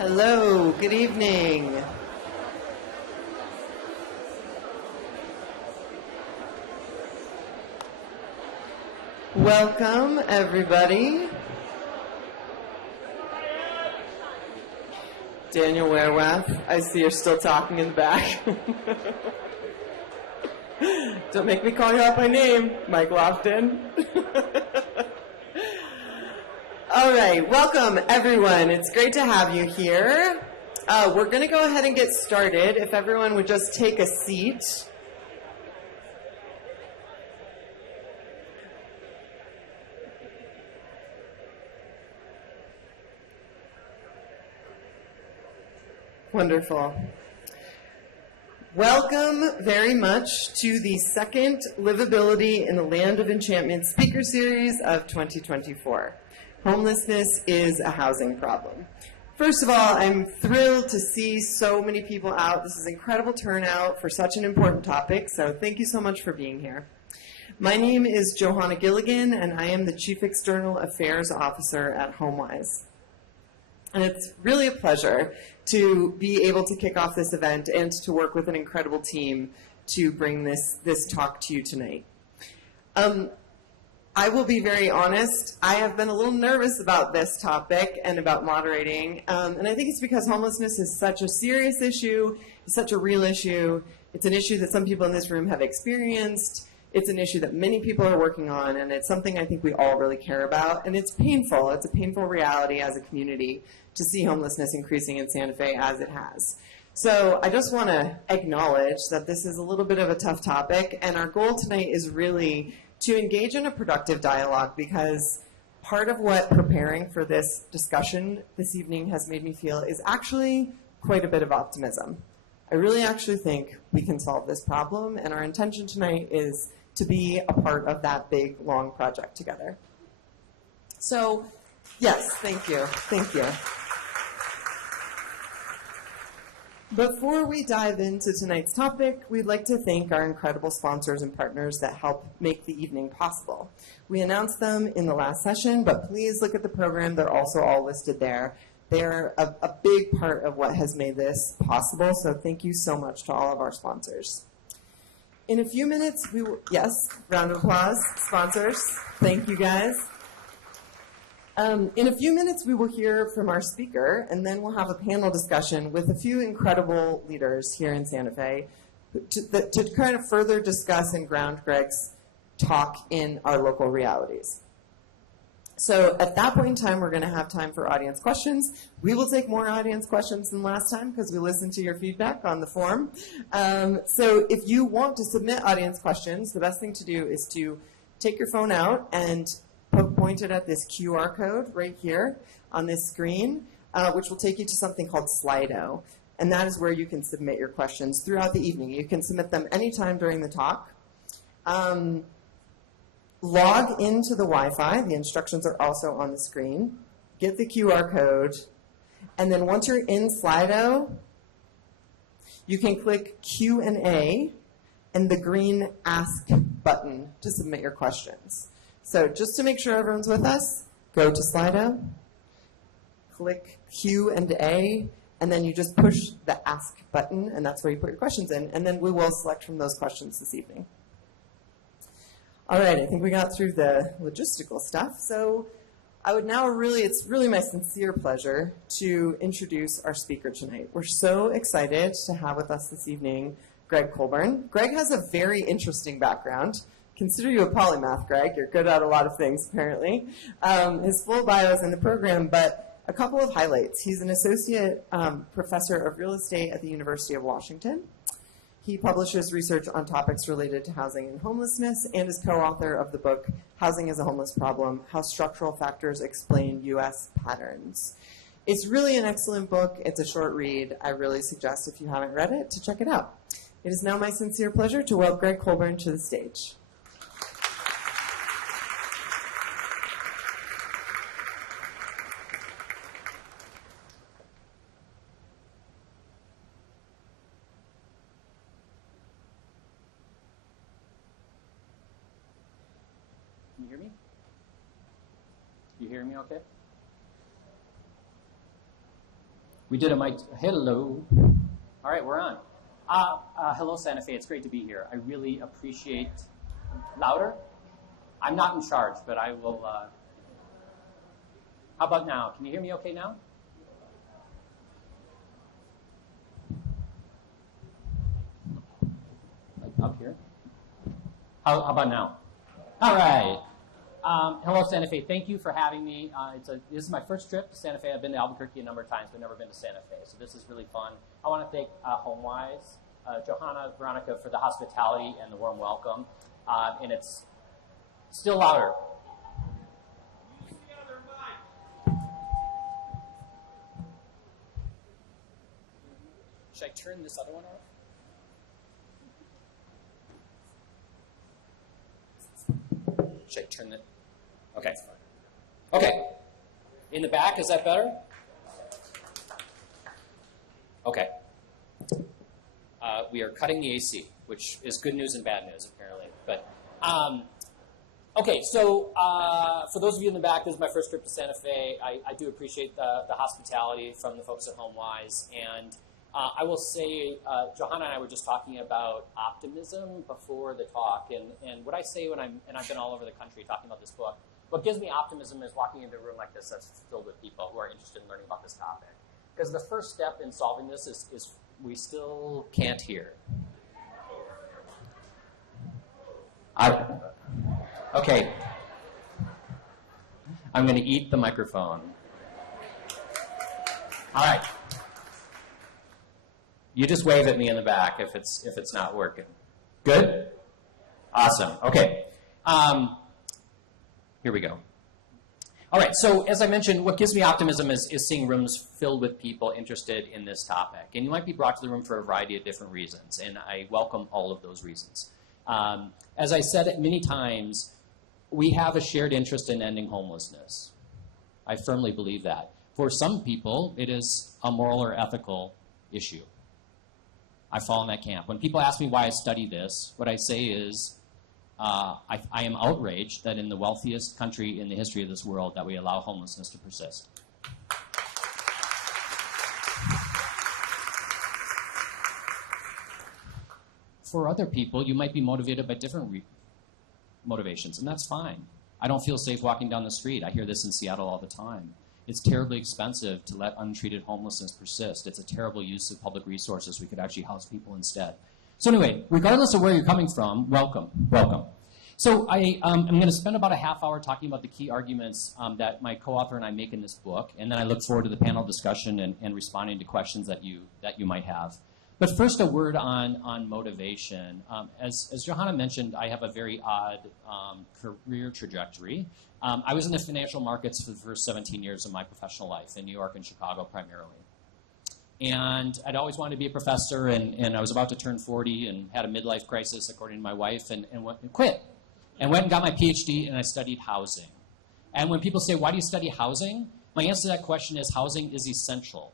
Hello, good evening. Welcome, everybody. Daniel Werwath, I see you're still talking in the back. Don't make me call you out by name, Mike Lofton. All right, welcome, everyone. It's great to have you here. We're going to go ahead and get started. If everyone would just take a seat. Wonderful. Welcome very much to the second Livability in the Land of Enchantment speaker series of 2024. Homelessness is a housing problem. First of all, I'm thrilled to see so many people out. This is incredible turnout for such an important topic, so thank you so much for being here. My name is Johanna Gilligan, and I am the Chief External Affairs Officer at Homewise. And it's really a pleasure to be able to kick off this event and to work with an incredible team to bring this talk to you tonight. I will be very honest, I have been a little nervous about this topic and about moderating, and I think it's because homelessness is such a serious issue, it's such a real issue, it's an issue that some people in this room have experienced, it's an issue that many people are working on, and it's something I think we all really care about, and it's painful. It's a painful reality as a community to see homelessness increasing in Santa Fe as it has. So I just want to acknowledge that this is a little bit of a tough topic, and our goal tonight is really to engage in a productive dialogue, because part of what preparing for this discussion this evening has made me feel is actually quite a bit of optimism. I really actually think we can solve this problem, and our intention tonight is to be a part of that big, long project together. So, yes, thank you. Thank you. Before we dive into tonight's topic, we'd like to thank our incredible sponsors and partners that help make the evening possible. We announced them in the last session, but please look at the program. They're also all listed there. They're a big part of what has made this possible, so thank you so much to all of our sponsors. In a few minutes, we will, yes, round of applause, sponsors. Thank you, guys. In a few minutes, we will hear from our speaker, and then we'll have a panel discussion with a few incredible leaders here in Santa Fe to kind of further discuss and ground Gregg's talk in our local realities. So at that point in time, we're going to have time for audience questions. We will take more audience questions than last time because we listened to your feedback on the forum. So if you want to submit audience questions, the best thing to do is to take your phone out and point it at this QR code right here on this screen, which will take you to something called Slido. And that is where you can submit your questions throughout the evening. You can submit them anytime during the talk. Log into the Wi-Fi. The instructions are also on the screen. Get the QR code. And then once you're in Slido, you can click Q&A and the green Ask button to submit your questions. So just to make sure everyone's with us, go to Slido, click Q&A, and then you just push the Ask button, and that's where you put your questions in, and then we will select from those questions this evening. All right, I think we got through the logistical stuff, so I would now it's really my sincere pleasure to introduce our speaker tonight. We're so excited to have with us this evening Gregg Colburn. Gregg has a very interesting background. Consider you a polymath, Gregg. You're good at a lot of things, apparently. His full bio is in the program, but a couple of highlights. He's an associate professor of real estate at the University of Washington. He publishes research on topics related to housing and homelessness and is co-author of the book, Housing is a Homeless Problem, How Structural Factors Explain U.S. Patterns. It's really an excellent book. It's a short read. I really suggest, if you haven't read it, to check it out. It is now my sincere pleasure to welcome Gregg Colburn to the stage. Can you hear me? You hear me okay? We did a mic. Hello. All right, we're on. Hello, Santa Fe. It's great to be here. I really appreciate. Louder? I'm not in charge, but I will. How about now? Can you hear me okay now? Like up here? How about now? All right. Hello, Santa Fe. Thank you for having me. This is my first trip to Santa Fe. I've been to Albuquerque a number of times, but never been to Santa Fe. So this is really fun. I want to thank Homewise, Johanna, Veronica for the hospitality and the warm welcome. And it's still louder. Use the other mic. Should I turn this other one off? Should I turn it? Okay. Okay. In the back, is that better? Okay. We are cutting the AC, which is good news and bad news, apparently. But okay, so for those of you in the back, this is my first trip to Santa Fe. I do appreciate the hospitality from the folks at Homewise. And I will say, Johanna and I were just talking about optimism before the talk. And what I say when I've been all over the country talking about this book, what gives me optimism is walking into a room like this that's filled with people who are interested in learning about this topic. Because the first step in solving this is we still can't hear. Okay. I'm going to eat the microphone. All right. You just wave at me in the back if it's not working. Good? Awesome. Okay. Here we go. All right, so as I mentioned, what gives me optimism is seeing rooms filled with people interested in this topic. And you might be brought to the room for a variety of different reasons, and I welcome all of those reasons. As I said it many times, we have a shared interest in ending homelessness. I firmly believe that. For some people, it is a moral or ethical issue. I fall in that camp. When people ask me why I study this, what I say is, I am outraged that in the wealthiest country in the history of this world that we allow homelessness to persist. For other people, you might be motivated by different motivations, and that's fine. I don't feel safe walking down the street. I hear this in Seattle all the time. It's terribly expensive to let untreated homelessness persist. It's a terrible use of public resources. We could actually house people instead. So anyway, regardless of where you're coming from, welcome. So I'm going to spend about a half hour talking about the key arguments that my co-author and I make in this book, and then I look forward to the panel discussion and responding to questions that you might have. But first, a word on motivation. As Johanna mentioned, I have a very odd career trajectory. I was in the financial markets for the first 17 years of my professional life, in New York and Chicago primarily. And I'd always wanted to be a professor, and I was about to turn 40 and had a midlife crisis, according to my wife, and quit. And went and got my PhD, and I studied housing. And when people say, why do you study housing? My answer to that question is housing is essential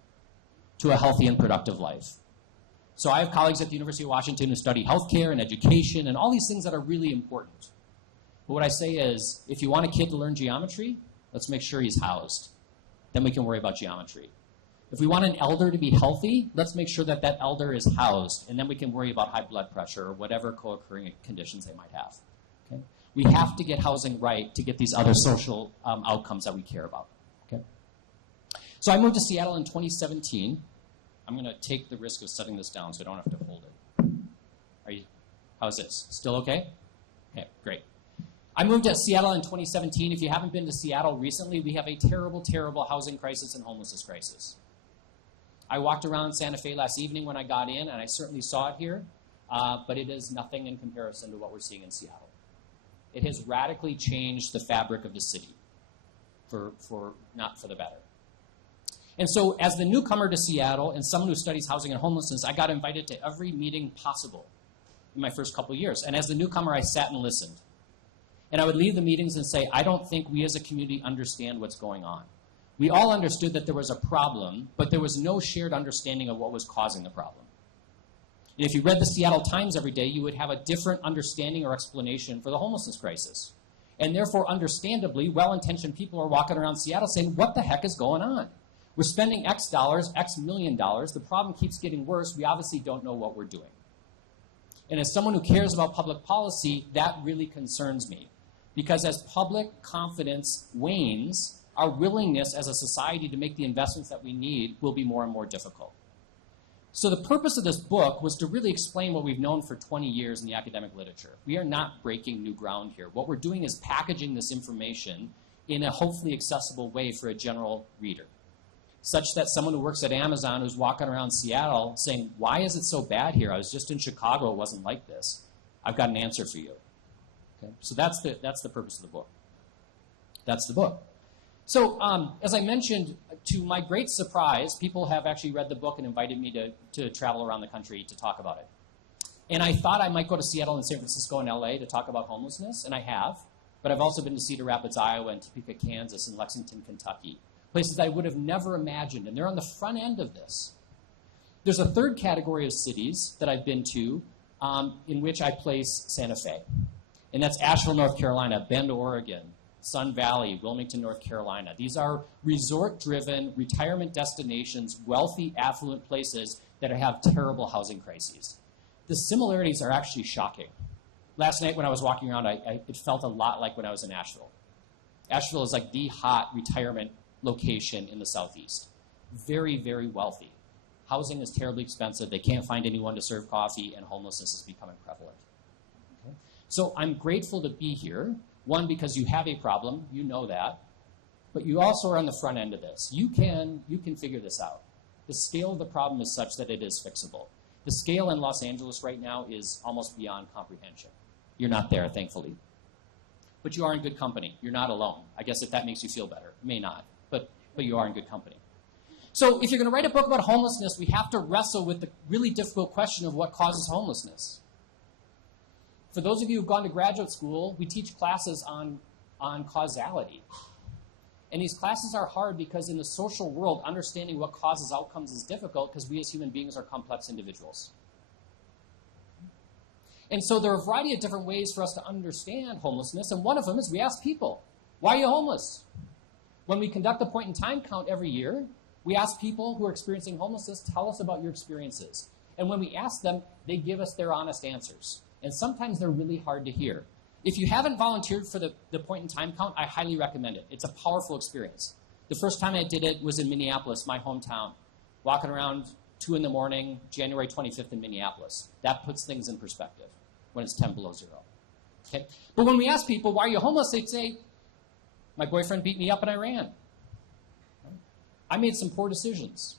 to a healthy and productive life. So I have colleagues at the University of Washington who study healthcare and education and all these things that are really important. But what I say is, if you want a kid to learn geometry, let's make sure he's housed. Then we can worry about geometry. If we want an elder to be healthy, let's make sure that that elder is housed, and then we can worry about high blood pressure or whatever co-occurring conditions they might have. Okay? We have to get housing right to get these other social outcomes that we care about. Okay? So I moved to Seattle in 2017. I'm going to take the risk of setting this down so I don't have to hold it. How's this? Still okay? Okay, great. I moved to Seattle in 2017. If you haven't been to Seattle recently, we have a terrible, terrible housing crisis and homelessness crisis. I walked around Santa Fe last evening when I got in, and I certainly saw it here, but it is nothing in comparison to what we're seeing in Seattle. It has radically changed the fabric of the city, not for the better. And so as the newcomer to Seattle and someone who studies housing and homelessness, I got invited to every meeting possible in my first couple of years. And as the newcomer, I sat and listened. And I would leave the meetings and say, I don't think we as a community understand what's going on. We all understood that there was a problem, but there was no shared understanding of what was causing the problem. And if you read the Seattle Times every day, you would have a different understanding or explanation for the homelessness crisis. And therefore, understandably, well-intentioned people are walking around Seattle saying, what the heck is going on? We're spending X dollars, X million dollars. The problem keeps getting worse. We obviously don't know what we're doing. And as someone who cares about public policy, that really concerns me. Because as public confidence wanes, our willingness as a society to make the investments that we need will be more and more difficult. So the purpose of this book was to really explain what we've known for 20 years in the academic literature. We are not breaking new ground here. What we're doing is packaging this information in a hopefully accessible way for a general reader, such that someone who works at Amazon who's walking around Seattle saying, why is it so bad here? I was just in Chicago. It wasn't like this. I've got an answer for you. Okay? So that's the purpose of the book. That's the book. So as I mentioned, to my great surprise, people have actually read the book and invited me to travel around the country to talk about it. And I thought I might go to Seattle and San Francisco and LA to talk about homelessness, and I have. But I've also been to Cedar Rapids, Iowa, and Topeka, Kansas, and Lexington, Kentucky. Places I would have never imagined, and they're on the front end of this. There's a third category of cities that I've been to in which I place Santa Fe. And that's Asheville, North Carolina, Bend, Oregon, Sun Valley, Wilmington, North Carolina. These are resort-driven, retirement destinations, wealthy, affluent places that have terrible housing crises. The similarities are actually shocking. Last night when I was walking around, it felt a lot like when I was in Asheville. Asheville is like the hot retirement location in the Southeast. Very, very wealthy. Housing is terribly expensive. They can't find anyone to serve coffee, and homelessness is becoming prevalent. Okay? So I'm grateful to be here. One, because you have a problem. You know that. But you also are on the front end of this. You can figure this out. The scale of the problem is such that it is fixable. The scale in Los Angeles right now is almost beyond comprehension. You're not there, thankfully. But you are in good company. You're not alone. I guess if that makes you feel better. It may not. But you are in good company. So if you're going to write a book about homelessness, we have to wrestle with the really difficult question of what causes homelessness. For those of you who've gone to graduate school, we teach classes on causality. And these classes are hard because in the social world, understanding what causes outcomes is difficult because we as human beings are complex individuals. And so there are a variety of different ways for us to understand homelessness, and one of them is we ask people, why are you homeless? When we conduct a point-in-time count every year, we ask people who are experiencing homelessness, tell us about your experiences. And when we ask them, they give us their honest answers. And sometimes they're really hard to hear. If you haven't volunteered for the point-in-time count, I highly recommend it. It's a powerful experience. The first time I did it was in Minneapolis, my hometown, walking around 2 in the morning, January 25th in Minneapolis. That puts things in perspective when it's 10 below zero. Okay? But when we ask people, why are you homeless, they'd say, my boyfriend beat me up and I ran. I made some poor decisions.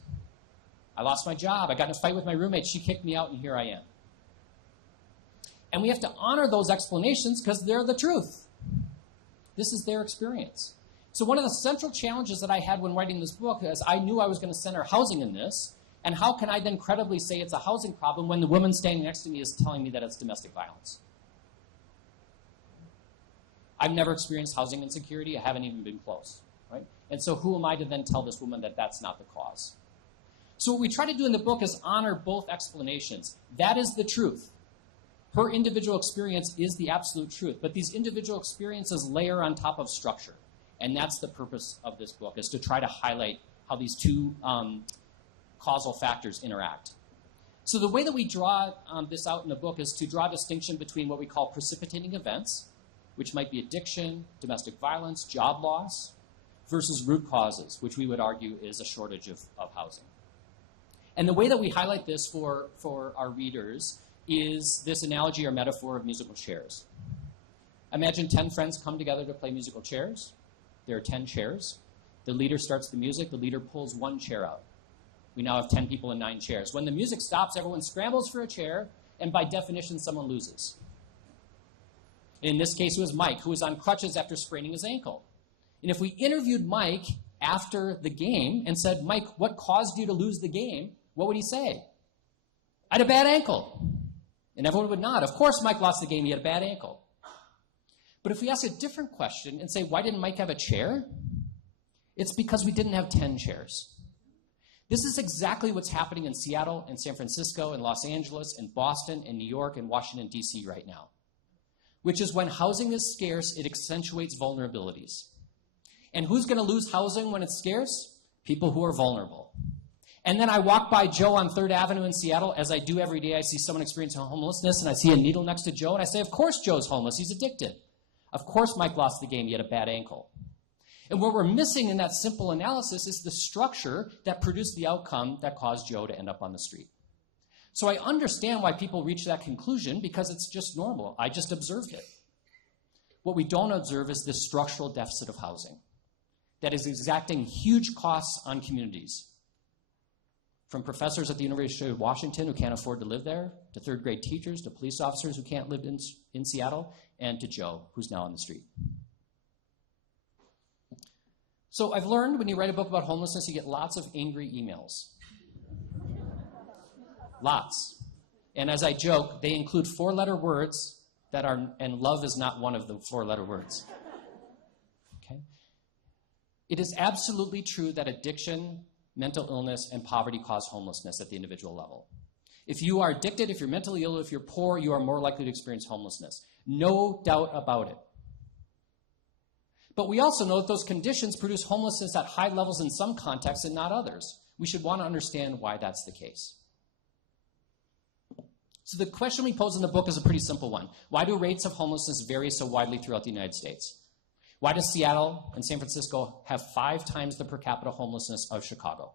I lost my job. I got in a fight with my roommate. She kicked me out, and here I am. And we have to honor those explanations because they're the truth. This is their experience. So one of the central challenges that I had when writing this book is I knew I was going to center housing in this, and how can I then credibly say it's a housing problem when the woman standing next to me is telling me that it's domestic violence? I've never experienced housing insecurity. I haven't even been close, right? And so who am I to then tell this woman that that's not the cause? So what we try to do in the book is honor both explanations. That is the truth. Her individual experience is the absolute truth, but these individual experiences layer on top of structure. And that's the purpose of this book, is to try to highlight how these two causal factors interact. So the way that we draw this out in the book is to draw a distinction between what we call precipitating events, which might be addiction, domestic violence, job loss, versus root causes, which we would argue is a shortage of housing. And the way that we highlight this for our readers is this analogy or metaphor of musical chairs. Imagine 10 friends come together to play musical chairs. There are 10 chairs. The leader starts the music. The leader pulls one chair out. We now have 10 people and 9 chairs. When the music stops, everyone scrambles for a chair, and by definition, someone loses. In this case, it was Mike, who was on crutches after spraining his ankle. And if we interviewed Mike after the game and said, Mike, what caused you to lose the game? What would he say? I had a bad ankle. And everyone would nod. Of course Mike lost the game. He had a bad ankle. But if we ask a different question and say, why didn't Mike have a chair? It's because we didn't have 10 chairs. This is exactly what's happening in Seattle and San Francisco and Los Angeles and Boston and New York and Washington, D.C. right now, which is when housing is scarce, it accentuates vulnerabilities. And who's going to lose housing when it's scarce? people who are vulnerable. And then I walk by Joe on 3rd Avenue in Seattle, as I do every day. I see someone experiencing homelessness, and I see a needle next to Joe, and I say, of course Joe's homeless. He's addicted. Of course Mike lost the game. He had a bad ankle. And what we're missing in that simple analysis is the structure that produced the outcome that caused Joe to end up on the street. So I understand why people reach that conclusion, because it's just normal. I just observed it. What we don't observe is this structural deficit of housing that is exacting huge costs on communities. From professors at the University of Washington who can't afford to live there, to 3rd grade teachers, to police officers who can't live in Seattle, and to Joe, who's now on the street. So I've learned when you write a book about homelessness, you get lots of angry emails. Lots. And as I joke, they include 4-letter words that are, and love is not one of the 4-letter words. Okay? It is absolutely true that addiction, mental illness, and poverty cause homelessness at the individual level. If you are addicted, if you're mentally ill, if you're poor, you are more likely to experience homelessness. No doubt about it. But we also know that those conditions produce homelessness at high levels in some contexts and not others. We should want to understand why that's the case. So the question we pose in the book is a pretty simple one. Why do rates of homelessness vary so widely throughout the United States? Why does Seattle and San Francisco have 5 times the per capita homelessness of Chicago?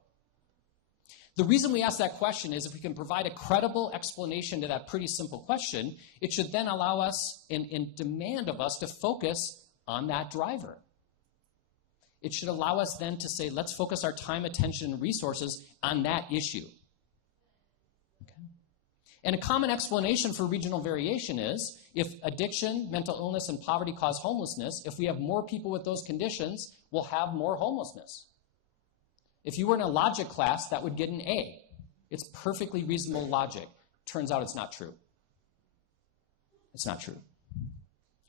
The reason we ask that question is if we can provide a credible explanation to that pretty simple question, it should then allow us and demand of us to focus on that driver. It should allow us then to say, let's focus our time, attention, and resources on that issue. Okay? And a common explanation for regional variation is, if addiction, mental illness, and poverty cause homelessness, if we have more people with those conditions, we'll have more homelessness. If you were in a logic class, that would get an A. It's perfectly reasonable logic. Turns out it's not true. It's not true.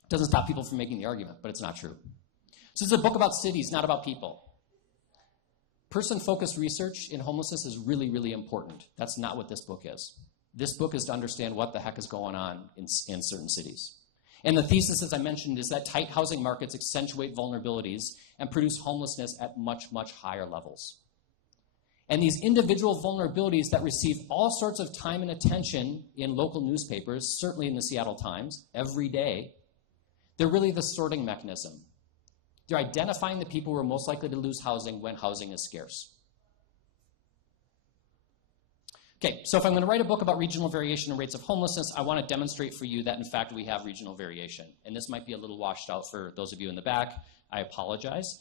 It doesn't stop people from making the argument, but it's not true. So this is a book about cities, not about people. Person-focused research in homelessness is really, really important. That's not what this book is. This book is to understand what the heck is going on in certain cities. And the thesis, as I mentioned, is that tight housing markets accentuate vulnerabilities and produce homelessness at much, much higher levels. And these individual vulnerabilities that receive all sorts of time and attention in local newspapers, certainly in the Seattle Times, every day, they're really the sorting mechanism. They're identifying the people who are most likely to lose housing when housing is scarce. Okay, so if I'm going to write a book about regional variation in rates of homelessness, I want to demonstrate for you that, in fact, we have regional variation. And this might be a little washed out for those of you in the back. I apologize.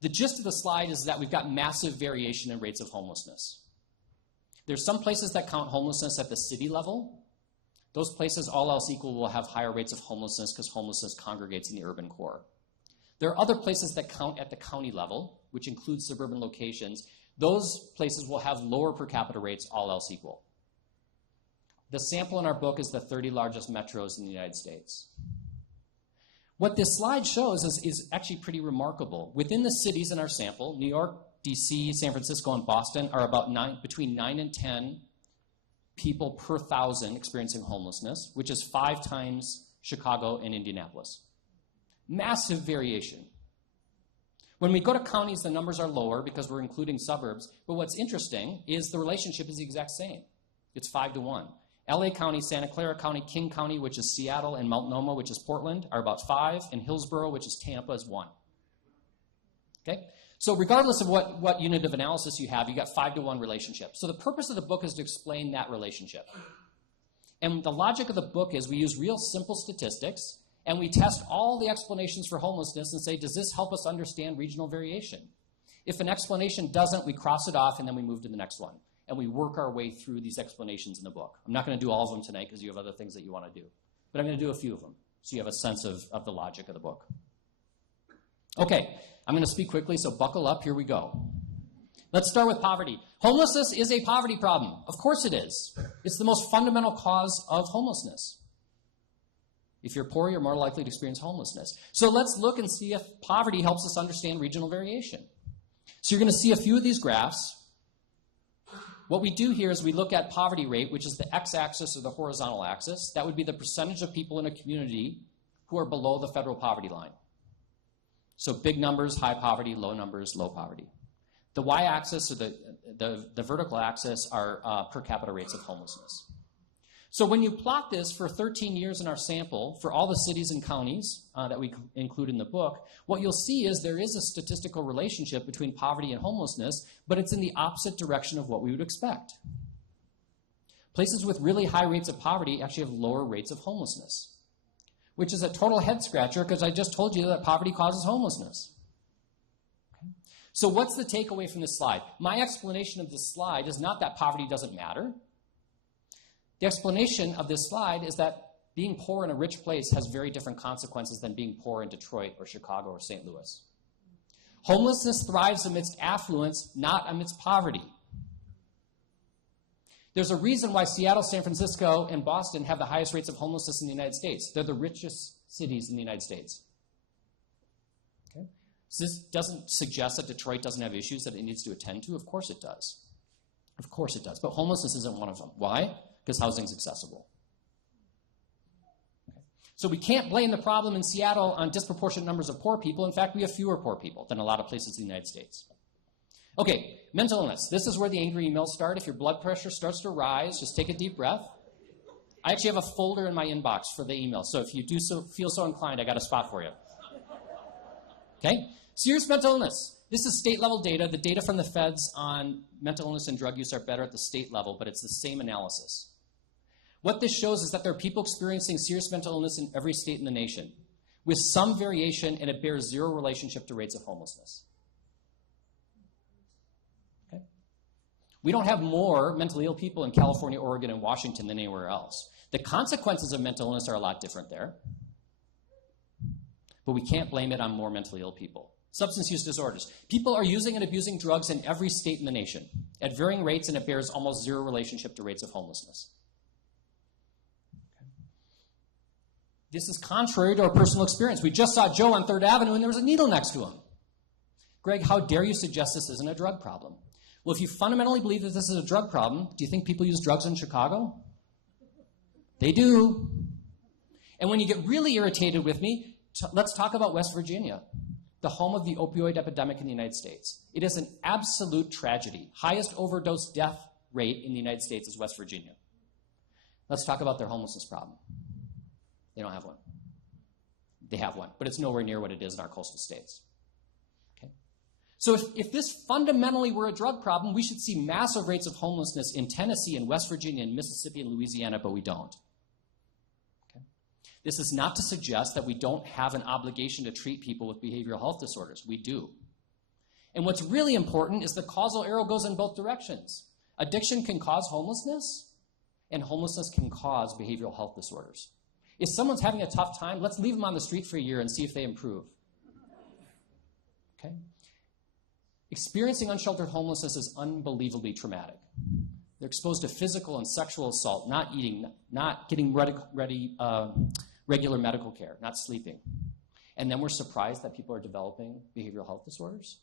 The gist of the slide is that we've got massive variation in rates of homelessness. There's some places that count homelessness at the city level. Those places, all else equal, will have higher rates of homelessness because homelessness congregates in the urban core. There are other places that count at the county level, which includes suburban locations. Those places will have lower per capita rates, all else equal. The sample in our book is the 30 largest metros in the United States. What this slide shows is actually pretty remarkable. Within the cities in our sample, New York, D.C., San Francisco, and Boston are about between 9 and 10 people per 1,000 experiencing homelessness, which is 5 times Chicago and Indianapolis. Massive variation. When we go to counties, the numbers are lower because we're including suburbs. But what's interesting is the relationship is the exact same. It's 5 to 1. LA County, Santa Clara County, King County, which is Seattle, and Multnomah, which is Portland, are about 5, and Hillsborough, which is Tampa, is 1. Okay? So regardless of what unit of analysis you have, you got 5 to 1 relationship. So the purpose of the book is to explain that relationship. And the logic of the book is we use real simple statistics, and we test all the explanations for homelessness and say, does this help us understand regional variation? If an explanation doesn't, we cross it off, and then we move to the next one. And we work our way through these explanations in the book. I'm not going to do all of them tonight because you have other things that you want to do. But I'm going to do a few of them so you have a sense of the logic of the book. Okay, I'm going to speak quickly, so buckle up. Here we go. Let's start with poverty. Homelessness is a poverty problem. Of course it is. It's the most fundamental cause of homelessness. If you're poor, you're more likely to experience homelessness. So let's look and see if poverty helps us understand regional variation. So you're going to see a few of these graphs. What we do here is we look at poverty rate, which is the x-axis or the horizontal axis. That would be the percentage of people in a community who are below the federal poverty line. So big numbers, high poverty, low numbers, low poverty. The y-axis or the vertical axis are per capita rates of homelessness. So when you plot this for 13 years in our sample, for all the cities and counties that we include in the book, what you'll see is there is a statistical relationship between poverty and homelessness, but it's in the opposite direction of what we would expect. Places with really high rates of poverty actually have lower rates of homelessness, which is a total head-scratcher because I just told you that poverty causes homelessness. Okay. So what's the takeaway from this slide? My explanation of this slide is not that poverty doesn't matter. The explanation of this slide is that being poor in a rich place has very different consequences than being poor in Detroit or Chicago or St. Louis. Homelessness thrives amidst affluence, not amidst poverty. There's a reason why Seattle, San Francisco, and Boston have the highest rates of homelessness in the United States. They're the richest cities in the United States. Okay? So this doesn't suggest that Detroit doesn't have issues that it needs to attend to. Of course it does. Of course it does. But homelessness isn't one of them. Why? Because housing's accessible. Okay. So we can't blame the problem in Seattle on disproportionate numbers of poor people. In fact, we have fewer poor people than a lot of places in the United States. Okay, mental illness. This is where the angry emails start. If your blood pressure starts to rise, just take a deep breath. I actually have a folder in my inbox for the email, so if you do feel so inclined, I got a spot for you. Okay? Serious mental illness. This is state-level data. The data from the feds on mental illness and drug use are better at the state level, but it's the same analysis. What this shows is that there are people experiencing serious mental illness in every state in the nation, with some variation, and it bears zero relationship to rates of homelessness. Okay? We don't have more mentally ill people in California, Oregon, and Washington than anywhere else. The consequences of mental illness are a lot different there, but we can't blame it on more mentally ill people. Substance use disorders. People are using and abusing drugs in every state in the nation at varying rates, and it bears almost zero relationship to rates of homelessness. Okay. This is contrary to our personal experience. We just saw Joe on 3rd Avenue, and there was a needle next to him. Greg, how dare you suggest this isn't a drug problem? Well, if you fundamentally believe that this is a drug problem, do you think people use drugs in Chicago? They do. And when you get really irritated with me, let's talk about West Virginia, the home of the opioid epidemic in the United States. It is an absolute tragedy. Highest overdose death rate in the United States is West Virginia. Let's talk about their homelessness problem. They don't have one. They have one, but it's nowhere near what it is in our coastal states. Okay? So if this fundamentally were a drug problem, we should see massive rates of homelessness in Tennessee and West Virginia and Mississippi and Louisiana, but we don't. This is not to suggest that we don't have an obligation to treat people with behavioral health disorders. We do. And what's really important is the causal arrow goes in both directions. Addiction can cause homelessness, and homelessness can cause behavioral health disorders. If someone's having a tough time, let's leave them on the street for a year and see if they improve. Okay? Experiencing unsheltered homelessness is unbelievably traumatic. They're exposed to physical and sexual assault, not eating, not getting regular medical care, not sleeping. And then we're surprised that people are developing behavioral health disorders.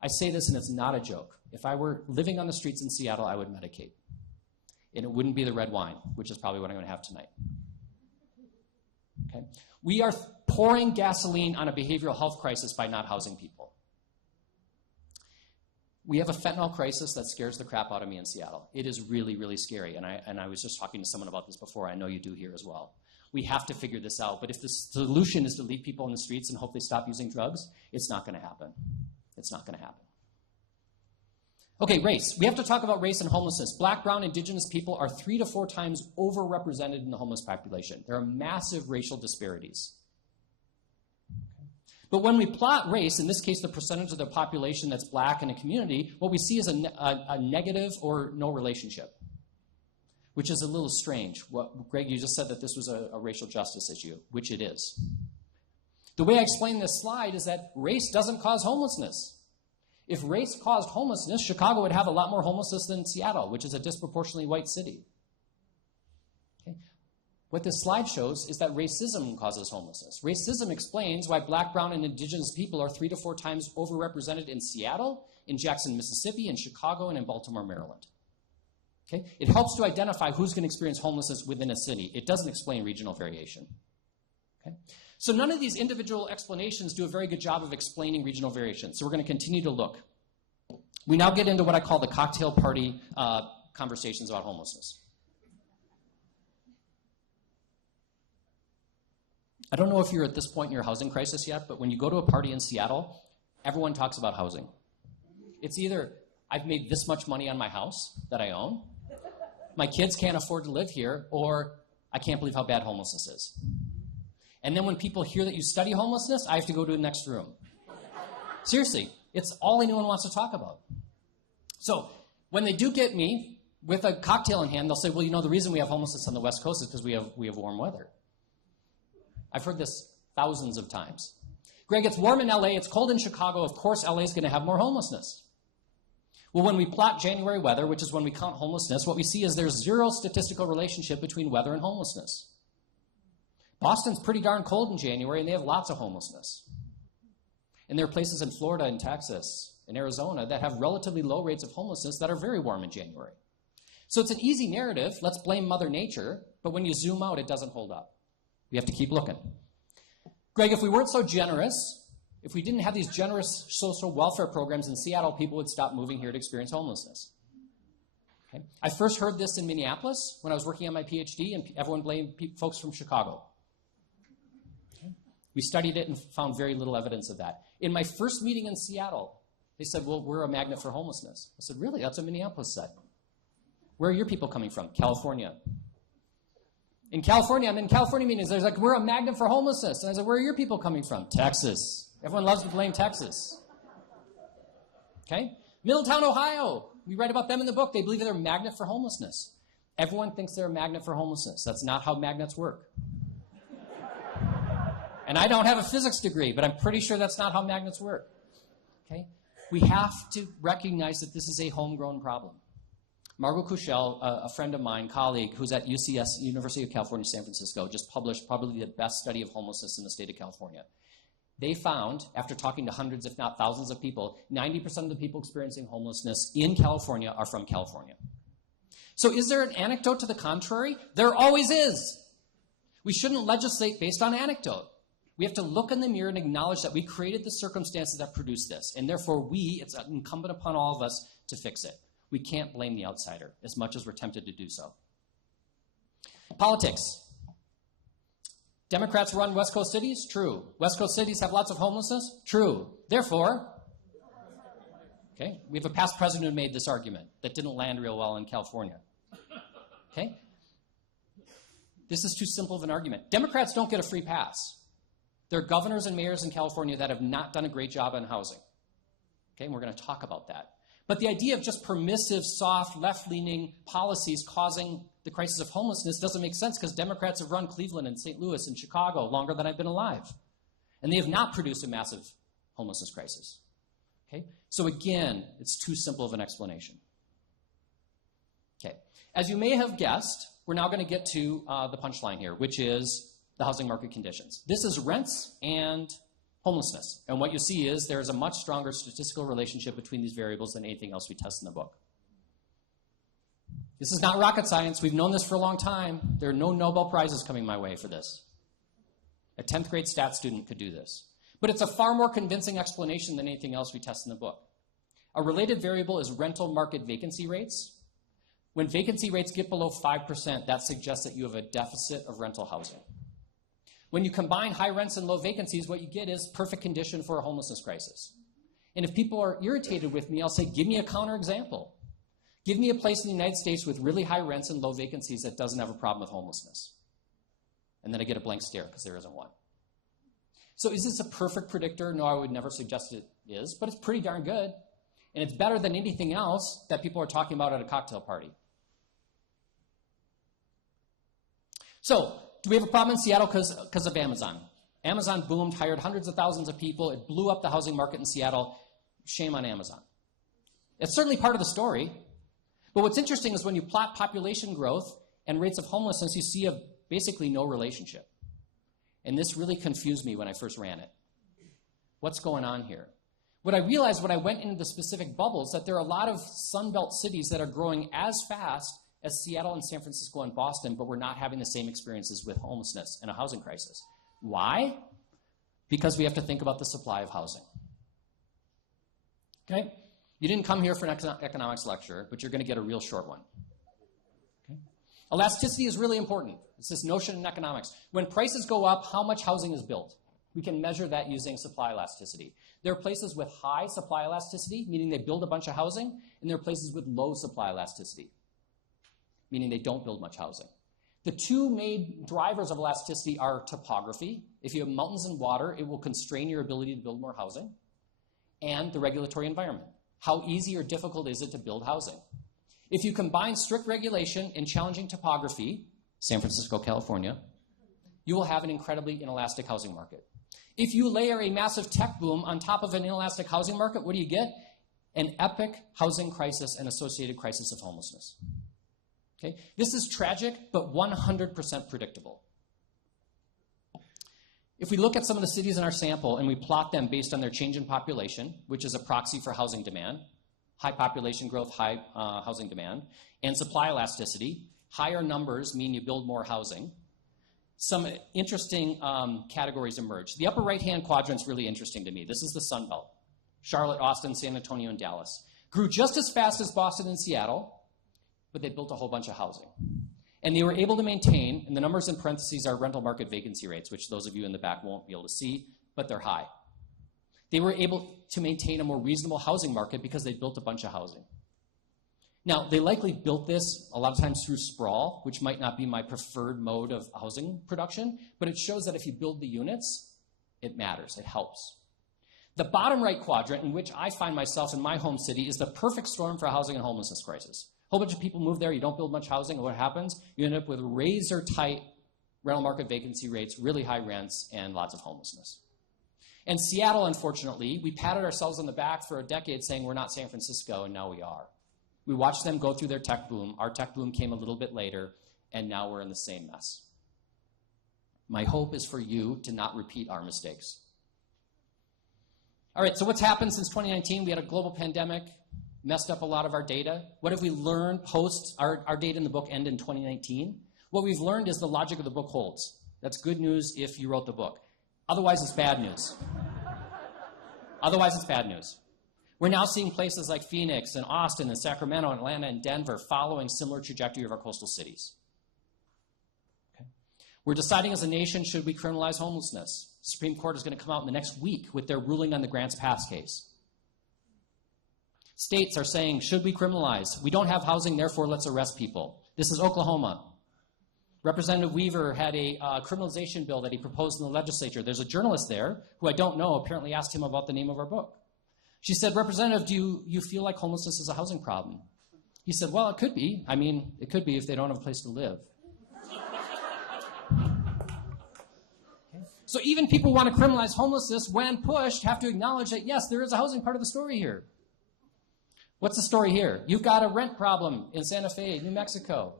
I say this, and it's not a joke. If I were living on the streets in Seattle, I would medicate. And it wouldn't be the red wine, which is probably what I'm going to have tonight. Okay? We are pouring gasoline on a behavioral health crisis by not housing people. We have a fentanyl crisis that scares the crap out of me in Seattle. It is really, really scary. And I was just talking to someone about this before. I know you do here as well. We have to figure this out. But if the solution is to leave people on the streets and hope they stop using drugs, it's not going to happen. It's not going to happen. Okay, race. We have to talk about race and homelessness. Black, brown, indigenous people are 3 to 4 times overrepresented in the homeless population. There are massive racial disparities. But when we plot race, in this case the percentage of the population that's black in a community, what we see is a negative or no relationship, which is a little strange. Greg, you just said that this was a racial justice issue, which it is. The way I explain this slide is that race doesn't cause homelessness. If race caused homelessness, Chicago would have a lot more homelessness than Seattle, which is a disproportionately white city. Okay? What this slide shows is that racism causes homelessness. Racism explains why black, brown, and indigenous people are 3 to 4 times overrepresented in Seattle, in Jackson, Mississippi, in Chicago, and in Baltimore, Maryland. Okay? It helps to identify who's going to experience homelessness within a city. It doesn't explain regional variation. Okay? So none of these individual explanations do a very good job of explaining regional variation. So we're going to continue to look. We now get into what I call the cocktail party conversations about homelessness. I don't know if you're at this point in your housing crisis yet, but when you go to a party in Seattle, everyone talks about housing. It's either, I've made this much money on my house that I own, my kids can't afford to live here, or I can't believe how bad homelessness is. And then when people hear that you study homelessness, I have to go to the next room. Seriously, it's all anyone wants to talk about. So when they do get me with a cocktail in hand, they'll say, well, you know, the reason we have homelessness on the West Coast is because we have warm weather. I've heard this thousands of times. Greg, it's warm in LA, it's cold in Chicago, of course LA is going to have more homelessness. Well, when we plot January weather, which is when we count homelessness, what we see is there's zero statistical relationship between weather and homelessness. Boston's pretty darn cold in January, and they have lots of homelessness. And there are places in Florida and Texas and Arizona that have relatively low rates of homelessness that are very warm in January. So it's an easy narrative, let's blame Mother Nature, but when you zoom out, it doesn't hold up. We have to keep looking. Greg, if we weren't so generous, if we didn't have these generous social welfare programs in Seattle, people would stop moving here to experience homelessness. Okay? I first heard this in Minneapolis when I was working on my PhD, and everyone blamed folks from Chicago. Okay? We studied it and found very little evidence of that. In my first meeting in Seattle, they said, well, we're a magnet for homelessness. I said, really? That's what Minneapolis said. Where are your people coming from? California. In California, I'm in California meetings. They're like, we're a magnet for homelessness. And I said, where are your people coming from? Texas. Everyone loves to blame Texas. Okay? Middletown, Ohio. We write about them in the book. They believe they're a magnet for homelessness. Everyone thinks they're a magnet for homelessness. That's not how magnets work. And I don't have a physics degree, but I'm pretty sure that's not how magnets work. Okay? We have to recognize that this is a homegrown problem. Margot Kuchel, a friend of mine, colleague, who's at UCS, University of California, San Francisco, just published probably the best study of homelessness in the state of California. They found, after talking to hundreds, if not thousands of people, 90% of the people experiencing homelessness in California are from California. So is there an anecdote to the contrary? There always is. We shouldn't legislate based on anecdote. We have to look in the mirror and acknowledge that we created the circumstances that produced this, and therefore it's incumbent upon all of us to fix it. We can't blame the outsider, as much as we're tempted to do so. Politics. Democrats run West Coast cities? True. West Coast cities have lots of homelessness? True. Therefore, okay, we have a past president who made this argument that didn't land real well in California. Okay? This is too simple of an argument. Democrats don't get a free pass. There are governors and mayors in California that have not done a great job on housing. Okay, and we're going to talk about that. But the idea of just permissive, soft, left-leaning policies causing the crisis of homelessness doesn't make sense because Democrats have run Cleveland and St. Louis and Chicago longer than I've been alive. And they have not produced a massive homelessness crisis. Okay? So again, it's too simple of an explanation. Okay. As you may have guessed, we're now going to get to the punchline here, which is the housing market conditions. This is rents and homelessness. And what you see is there is a much stronger statistical relationship between these variables than anything else we test in the book. This is not rocket science. We've known this for a long time. There are no Nobel Prizes coming my way for this. A 10th grade stats student could do this. But it's a far more convincing explanation than anything else we test in the book. A related variable is rental market vacancy rates. When vacancy rates get below 5%, that suggests that you have a deficit of rental housing. When you combine high rents and low vacancies, what you get is perfect condition for a homelessness crisis. And if people are irritated with me, I'll say, give me a counterexample. Give me a place in the United States with really high rents and low vacancies that doesn't have a problem with homelessness. And then I get a blank stare because there isn't one. So is this a perfect predictor? No, I would never suggest it is, but it's pretty darn good. And it's better than anything else that people are talking about at a cocktail party. So, do we have a problem in Seattle because of Amazon? Amazon boomed, hired hundreds of thousands of people. It blew up the housing market in Seattle. Shame on Amazon. It's certainly part of the story. But what's interesting is when you plot population growth and rates of homelessness, you see basically no relationship. And this really confused me when I first ran it. What's going on here? What I realized when I went into the specific bubbles that there are a lot of Sunbelt cities that are growing as fast as Seattle and San Francisco and Boston, but we're not having the same experiences with homelessness and a housing crisis. Why? Because we have to think about the supply of housing. Okay? You didn't come here for an economics lecture, but you're going to get a real short one. Okay? Elasticity is really important. It's this notion in economics. When prices go up, how much housing is built? We can measure that using supply elasticity. There are places with high supply elasticity, meaning they build a bunch of housing, and there are places with low supply elasticity, meaning they don't build much housing. The two main drivers of elasticity are topography. If you have mountains and water, it will constrain your ability to build more housing, and the regulatory environment. How easy or difficult is it to build housing? If you combine strict regulation and challenging topography, San Francisco, California, you will have an incredibly inelastic housing market. If you layer a massive tech boom on top of an inelastic housing market, what do you get? An epic housing crisis and associated crisis of homelessness. Okay? This is tragic, but 100% predictable. If we look at some of the cities in our sample and we plot them based on their change in population, which is a proxy for housing demand, high population growth, high housing demand, and supply elasticity, higher numbers mean you build more housing. Some interesting categories emerge. The upper right-hand quadrant is really interesting to me. This is the Sun Belt. Charlotte, Austin, San Antonio, and Dallas. Grew just as fast as Boston and Seattle, but they built a whole bunch of housing. And they were able to maintain, and the numbers in parentheses are rental market vacancy rates, which those of you in the back won't be able to see, but they're high. They were able to maintain a more reasonable housing market because they built a bunch of housing. Now, they likely built this a lot of times through sprawl, which might not be my preferred mode of housing production, but it shows that if you build the units, it matters, it helps. The bottom right quadrant, in which I find myself in my home city, is the perfect storm for a housing and homelessness crisis. A whole bunch of people move there, you don't build much housing, and what happens? You end up with razor-tight rental market vacancy rates, really high rents, and lots of homelessness. And Seattle, unfortunately, we patted ourselves on the back for a decade saying we're not San Francisco, and now we are. We watched them go through their tech boom. Our tech boom came a little bit later, and now we're in the same mess. My hope is for you to not repeat our mistakes. All right, so what's happened since 2019? We had a global pandemic, messed up a lot of our data. What have we learned post our data in the book end in 2019? What we've learned is the logic of the book holds. That's good news if you wrote the book. Otherwise, it's bad news. Otherwise, it's bad news. We're now seeing places like Phoenix and Austin and Sacramento and Atlanta and Denver following similar trajectory of our coastal cities. Okay. We're deciding as a nation, should we criminalize homelessness? The Supreme Court is going to come out in the next week with their ruling on the Grants Pass case. States are saying, should we criminalize? We don't have housing, therefore let's arrest people. This is Oklahoma. Representative Weaver had a criminalization bill that he proposed in the legislature. There's a journalist there who I don't know apparently asked him about the name of our book. She said, Representative, do you feel like homelessness is a housing problem? He said, well, it could be. I mean, it could be if they don't have a place to live. Okay. So even people who want to criminalize homelessness, when pushed, have to acknowledge that, yes, there is a housing part of the story here. What's the story here? You've got a rent problem in Santa Fe, New Mexico.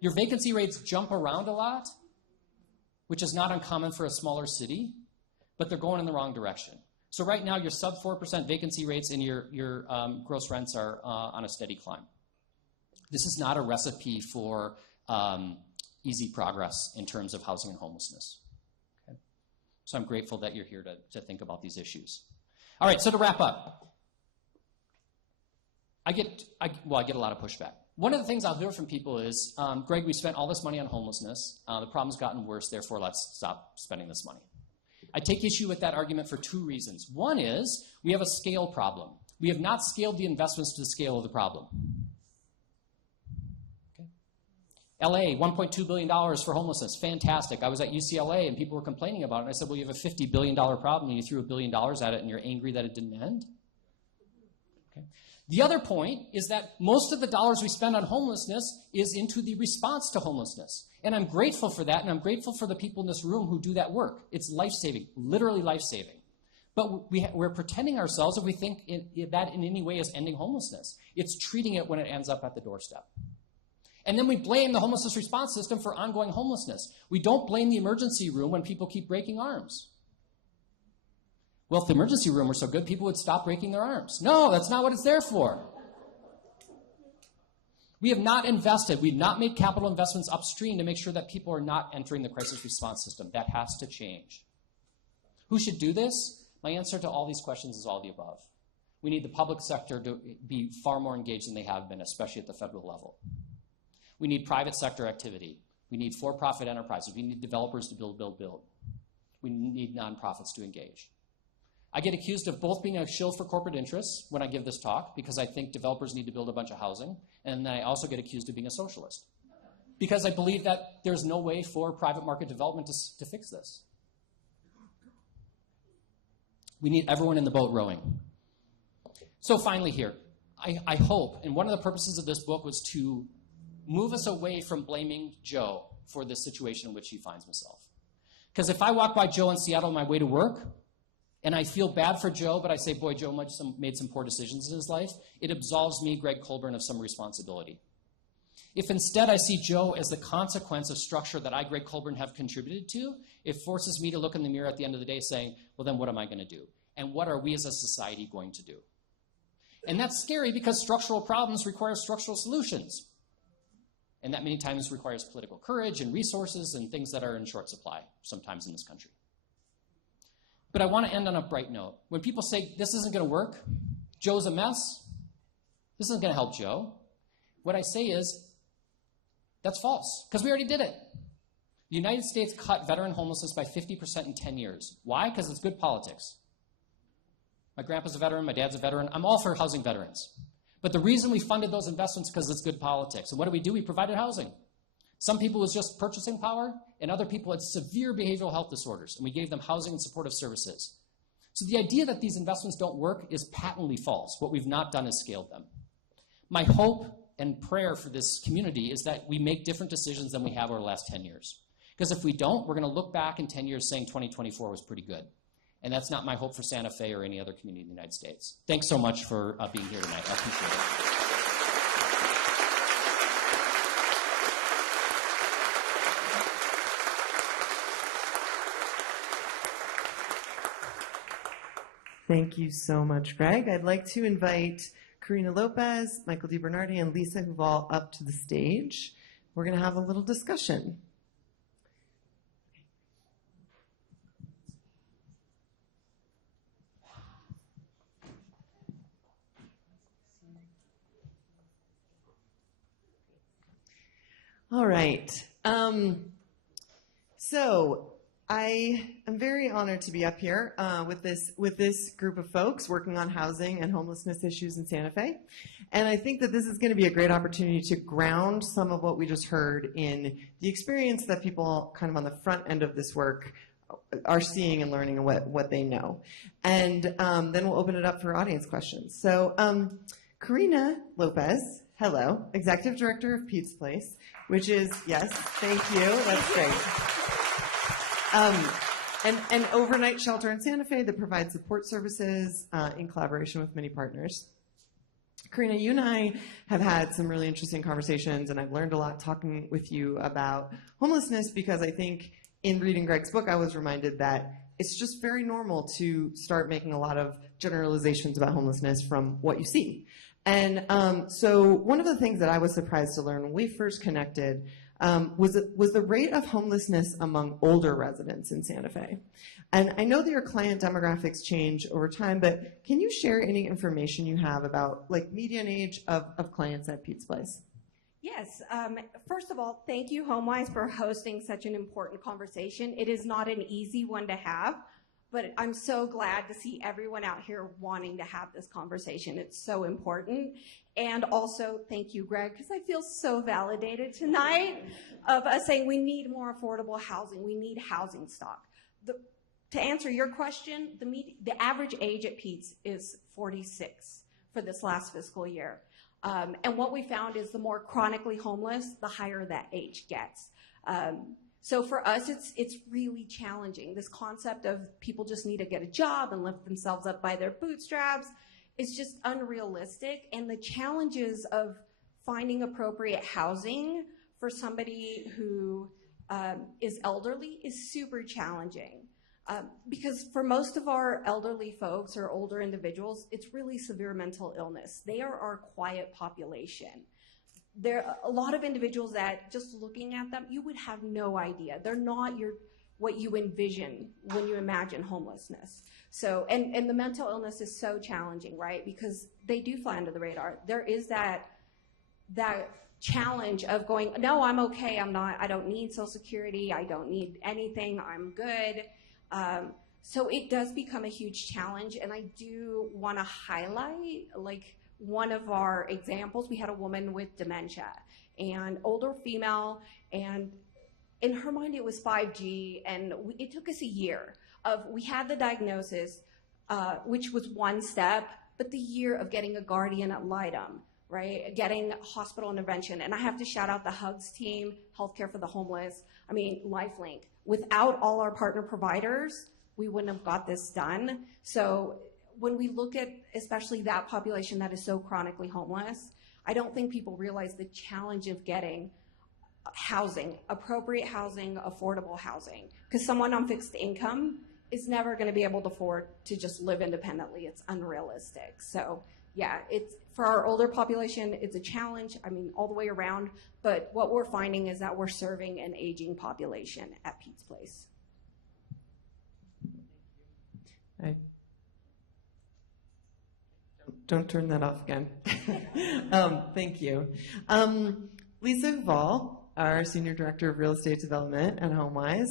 Your vacancy rates jump around a lot, which is not uncommon for a smaller city, but they're going in the wrong direction. So right now, your sub 4% vacancy rates and your gross rents are on a steady climb. This is not a recipe for easy progress in terms of housing and homelessness. Okay? So I'm grateful that you're here to think about these issues. All right, so to wrap up, I get a lot of pushback. One of the things I'll hear from people is, Greg, we spent all this money on homelessness. The problem's gotten worse, therefore let's stop spending this money. I take issue with that argument for two reasons. One is we have a scale problem. We have not scaled the investments to the scale of the problem. Okay. LA, $1.2 billion for homelessness. Fantastic. I was at UCLA and people were complaining about it. And I said, well, you have a $50 billion problem and you threw $1 billion at it and you're angry that it didn't end? Okay. The other point is that most of the dollars we spend on homelessness is into the response to homelessness. And I'm grateful for that, and I'm grateful for the people in this room who do that work. It's life-saving, literally life-saving. But we're pretending ourselves if we think that in any way is ending homelessness. It's treating it when it ends up at the doorstep. And then we blame the homelessness response system for ongoing homelessness. We don't blame the emergency room when people keep breaking arms. Well, if the emergency room were so good, people would stop breaking their arms. No, that's not what it's there for. We have not invested. We've not made capital investments upstream to make sure that people are not entering the crisis response system. That has to change. Who should do this? My answer to all these questions is all the above. We need the public sector to be far more engaged than they have been, especially at the federal level. We need private sector activity. We need for-profit enterprises. We need developers to build. We need nonprofits to engage. I get accused of both being a shill for corporate interests when I give this talk, because I think developers need to build a bunch of housing, and I also get accused of being a socialist, because I believe that there's no way for private market development to fix this. We need everyone in the boat rowing. So finally here, I hope, and one of the purposes of this book was to move us away from blaming Joe for the situation in which he finds himself. Because if I walk by Joe in Seattle on my way to work, and I feel bad for Joe, but I say, boy, Joe made some poor decisions in his life, it absolves me, Gregg Colburn, of some responsibility. If instead I see Joe as the consequence of structure that I, Gregg Colburn, have contributed to, it forces me to look in the mirror at the end of the day saying, well, then what am I going to do? And what are we as a society going to do? And that's scary because structural problems require structural solutions. And that many times requires political courage and resources and things that are in short supply sometimes in this country. But I want to end on a bright note. When people say, this isn't going to work, Joe's a mess, this isn't going to help Joe, what I say is, that's false, because we already did it. The United States cut veteran homelessness by 50% in 10 years. Why? Because it's good politics. My grandpa's a veteran, my dad's a veteran. I'm all for housing veterans. But the reason we funded those investments is because it's good politics. And what do? We provided housing. Some people it was just purchasing power, and other people had severe behavioral health disorders, and we gave them housing and supportive services. So the idea that these investments don't work is patently false. What we've not done is scaled them. My hope and prayer for this community is that we make different decisions than we have over the last 10 years. Because if we don't, we're going to look back in 10 years saying 2024 was pretty good. And that's not my hope for Santa Fe or any other community in the United States. Thanks so much for being here tonight. I appreciate it. Thank you so much, Gregg. I'd like to invite Korina Lopez, Michael DeBernardi, and Lisa Huval up to the stage. We're going to have a little discussion. All right. So I am very honored to be up here with this group of folks working on housing and homelessness issues in Santa Fe. And I think that this is going to be a great opportunity to ground some of what we just heard in the experience that people kind of on the front end of this work are seeing and learning what they know. And then we'll open it up for audience questions. So Korina Lopez, hello, Executive Director of Pete's Place, which is, yes, thank you, that's great. An overnight shelter in Santa Fe that provides support services in collaboration with many partners. Korina, you and I have had some really interesting conversations, and I've learned a lot talking with you about homelessness because I think in reading Gregg's book, I was reminded that it's just very normal to start making a lot of generalizations about homelessness from what you see. And so one of the things that I was surprised to learn when we first connected was the rate of homelessness among older residents in Santa Fe. And I know that your client demographics change over time, but can you share any information you have about like median age of clients at Pete's Place? Yes. First of all, thank you, Homewise, for hosting such an important conversation. It is not an easy one to have. But I'm so glad to see everyone out here wanting to have this conversation. It's so important. And also, thank you, Gregg, because I feel so validated tonight of us saying we need more affordable housing. We need housing stock. To answer your question, the average age at Pete's is 46 for this last fiscal year. And what we found is the more chronically homeless, the higher that age gets. So for us, it's really challenging. This concept of people just need to get a job and lift themselves up by their bootstraps is just unrealistic. And the challenges of finding appropriate housing for somebody who is elderly is super challenging. Because for most of our elderly folks or older individuals, it's really severe mental illness. They are our quiet population. There are a lot of individuals that just looking at them, you would have no idea. They're not your what you envision when you imagine homelessness. So, and the mental illness is so challenging, right? Because they do fly under the radar. There is that challenge of going, no, I'm okay, I don't need Social Security, I don't need anything, I'm good. So it does become a huge challenge, and I do want to highlight, like, one of our examples. We had a woman with dementia, and older female, and in her mind it was 5G, and it took us a year we had the diagnosis, which was one step, but the year of getting a guardian ad litem, right? Getting hospital intervention. And I have to shout out the HUGS team, Healthcare for the Homeless, LifeLink. Without all our partner providers, we wouldn't have got this done. So when we look at especially that population that is so chronically homeless, I don't think people realize the challenge of getting housing, appropriate housing, affordable housing. Because someone on fixed income is never going to be able to afford to just live independently. It's unrealistic. So yeah, it's for our older population, it's a challenge, all the way around. But what we're finding is that we're serving an aging population at Pete's Place. Hey. Don't turn that off again. Thank you. Lisa Huval, our Senior Director of Real Estate Development at Homewise,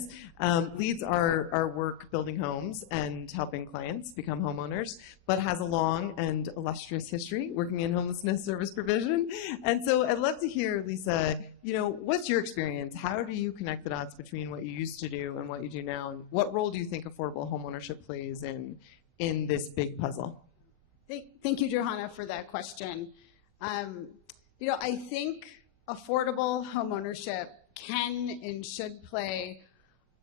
leads our work building homes and helping clients become homeowners, but has a long and illustrious history working in homelessness service provision. And so I'd love to hear, Lisa, what's your experience? How do you connect the dots between what you used to do and what you do now? And what role do you think affordable homeownership plays in this big puzzle? Thank you, Johanna, for that question. I think affordable homeownership can and should play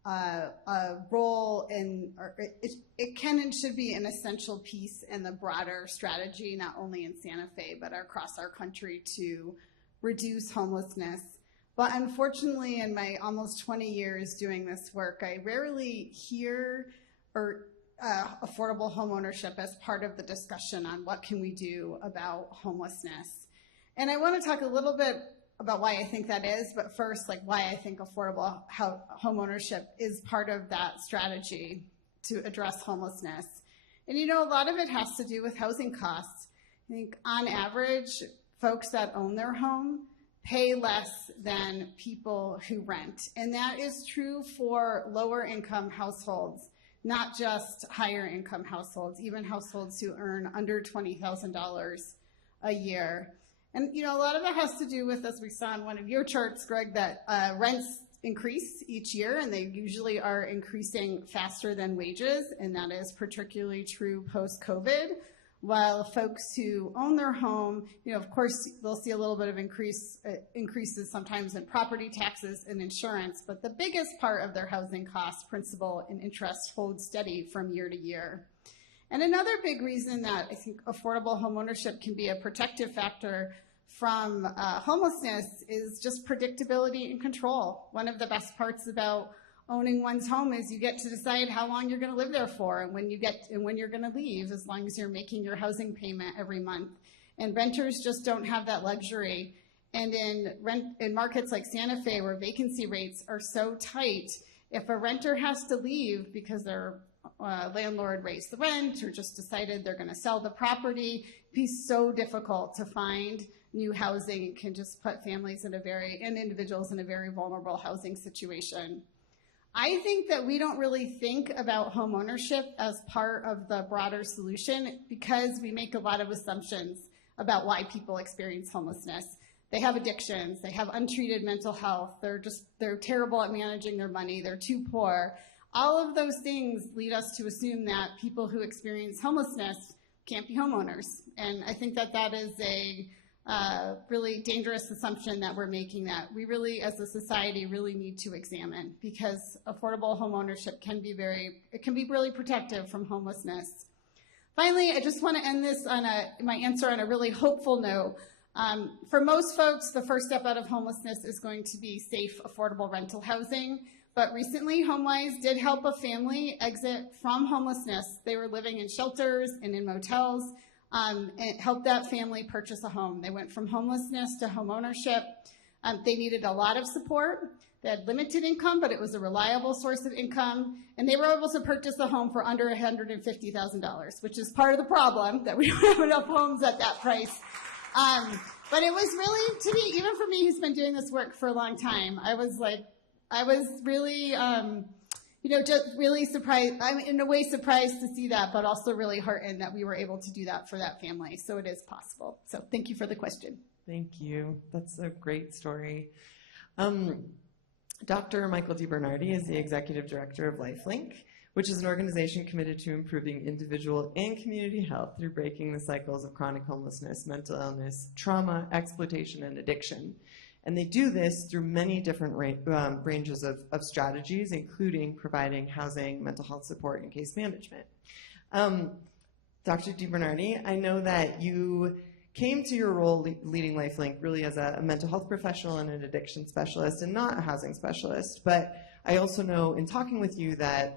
a role in, or it can and should be an essential piece in the broader strategy, not only in Santa Fe, but across our country to reduce homelessness. But unfortunately, in my almost 20 years doing this work, I rarely hear affordable homeownership as part of the discussion on what can we do about homelessness. And I want to talk a little bit about why I think that is, but first, why I think affordable homeownership is part of that strategy to address homelessness. And a lot of it has to do with housing costs. I think on average, folks that own their home pay less than people who rent. And that is true for lower income households, not just higher income households, even households who earn under $20,000 a year. And, a lot of it has to do with, as we saw in one of your charts, Greg, that rents increase each year, and they usually are increasing faster than wages, and that is particularly true post-COVID. While folks who own their home, of course, they'll see a little bit of increases sometimes in property taxes and insurance, but the biggest part of their housing costs, principal and interest, holds steady from year to year. And another big reason that I think affordable homeownership can be a protective factor from homelessness is just predictability and control. One of the best parts about owning one's home is you get to decide how long you're going to live there for and when you're going to leave, as long as you're making your housing payment every month. And renters just don't have that luxury. And in markets like Santa Fe, where vacancy rates are so tight, if a renter has to leave because their landlord raised the rent or just decided they're going to sell the property, it'd be so difficult to find new housing. It can just put families and individuals in a very vulnerable housing situation. I think that we don't really think about home ownership as part of the broader solution because we make a lot of assumptions about why people experience homelessness. They have addictions, they have untreated mental health, they're terrible at managing their money, they're too poor. All of those things lead us to assume that people who experience homelessness can't be homeowners. And I think that is a really dangerous assumption that we're making, that we really, as a society, really need to examine, because affordable homeownership can be really protective from homelessness. Finally, I just want to end this my answer on a really hopeful note. For most folks, the first step out of homelessness is going to be safe, affordable rental housing. But recently, Homewise did help a family exit from homelessness. They were living in shelters and in motels, and it helped that family purchase a home. They went from homelessness to home ownership. They needed a lot of support. They had limited income, but it was a reliable source of income, and they were able to purchase a home for under $150,000, which is part of the problem, that we don't have enough homes at that price. But it was really, to me, even for me who's been doing this work for a long time, I was really, just really surprised. I'm in a way surprised to see that, but also really heartened that we were able to do that for that family. So it is possible. So thank you for the question. Thank you. That's a great story. Dr. Michael DeBernardi is the Executive Director of LifeLink, which is an organization committed to improving individual and community health through breaking the cycles of chronic homelessness, mental illness, trauma, exploitation, and addiction. And they do this through many different ranges of strategies, including providing housing, mental health support, and case management. Dr. DeBernardi, I know that you came to your role leading LifeLink really as a mental health professional and an addiction specialist and not a housing specialist. But I also know in talking with you that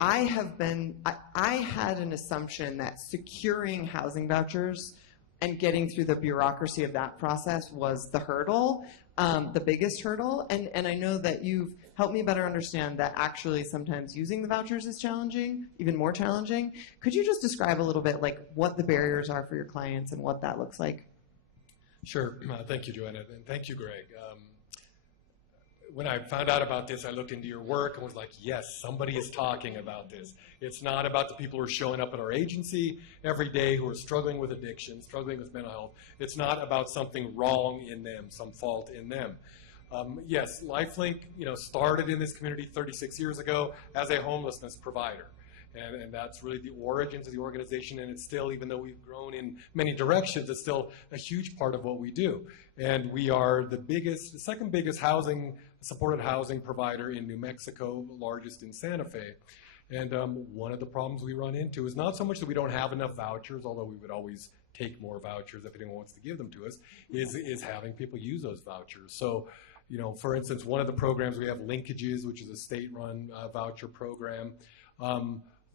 I had an assumption that securing housing vouchers and getting through the bureaucracy of that process was the hurdle, the biggest hurdle. And I know that you've helped me better understand that actually sometimes using the vouchers is challenging, even more challenging. Could you just describe a little bit like what the barriers are for your clients and what that looks like? Sure. Thank you, Joanna, and thank you, Greg. When I found out about this, I looked into your work and was like, yes, somebody is talking about this. It's not about the people who are showing up at our agency every day who are struggling with addiction, struggling with mental health. It's not about something wrong in them, some fault in them. Yes, LifeLink, started in this community 36 years ago as a homelessness provider. And that's really the origins of the organization, and it's still, even though we've grown in many directions, it's still a huge part of what we do. And we are the second biggest supported housing provider in New Mexico, largest in Santa Fe. And one of the problems we run into is not so much that we don't have enough vouchers, although we would always take more vouchers if anyone wants to give them to us, is having people use those vouchers. So, for instance, one of the programs we have, Linkages, which is a state-run voucher program.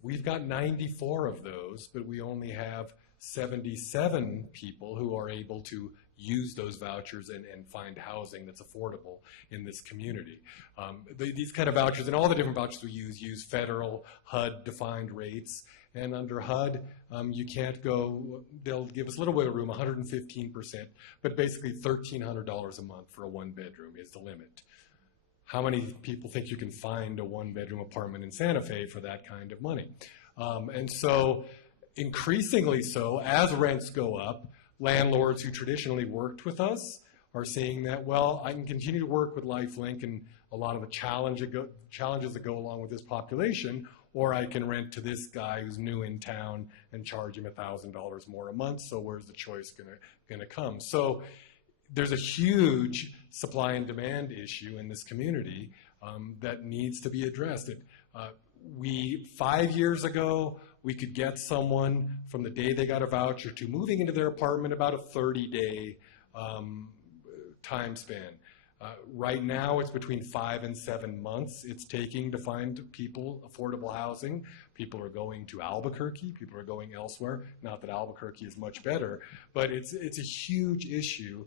We've got 94 of those, but we only have 77 people who are able to use those vouchers and find housing that's affordable in this community. These kind of vouchers, and all the different vouchers we use federal HUD-defined rates. And under HUD, you can't go, they'll give us a little bit of room, 115%, but basically $1,300 a month for a one-bedroom is the limit. How many people think you can find a one-bedroom apartment in Santa Fe for that kind of money? And so, increasingly so, as rents go up, landlords who traditionally worked with us are seeing that, well, I can continue to work with LifeLink and a lot of the challenges that go along with this population, or I can rent to this guy who's new in town and charge him $1,000 more a month, so where's the choice gonna come? So there's a huge supply and demand issue in this community that needs to be addressed. 5 years ago, we could get someone from the day they got a voucher to moving into their apartment about a 30-day time span. Right now, it's between 5 and 7 months it's taking to find people affordable housing. People are going to Albuquerque. People are going elsewhere. Not that Albuquerque is much better, but it's a huge issue,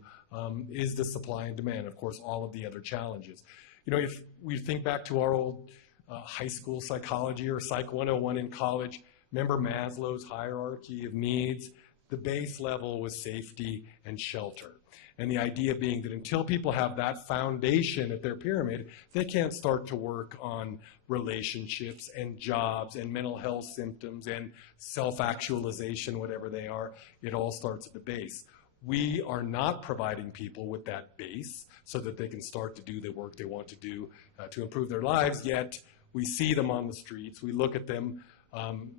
is the supply and demand. Of course, all of the other challenges. If we think back to our old high school psychology or Psych 101 in college, remember Maslow's hierarchy of needs? The base level was safety and shelter. And the idea being that until people have that foundation at their pyramid, they can't start to work on relationships and jobs and mental health symptoms and self-actualization, whatever they are. It all starts at the base. We are not providing people with that base so that they can start to do the work they want to do to improve their lives, yet we see them on the streets. We look at them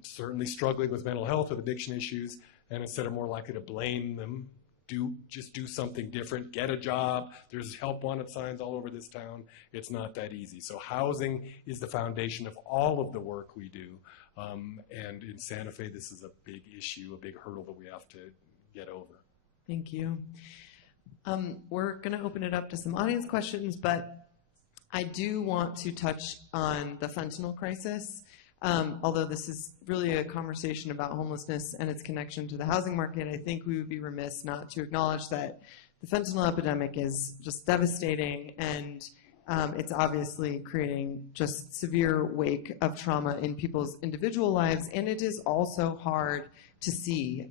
certainly struggling with mental health, with addiction issues, and instead of more likely to blame them, just do something different, get a job. There's help wanted signs all over this town. It's not that easy. So housing is the foundation of all of the work we do. And in Santa Fe, this is a big issue, a big hurdle that we have to get over. Thank you. We're going to open it up to some audience questions, but I do want to touch on the fentanyl crisis. Although this is really a conversation about homelessness and its connection to the housing market, I think we would be remiss not to acknowledge that The fentanyl epidemic is just devastating, and it's obviously creating just severe wake of trauma in people's individual lives, and it is also hard to see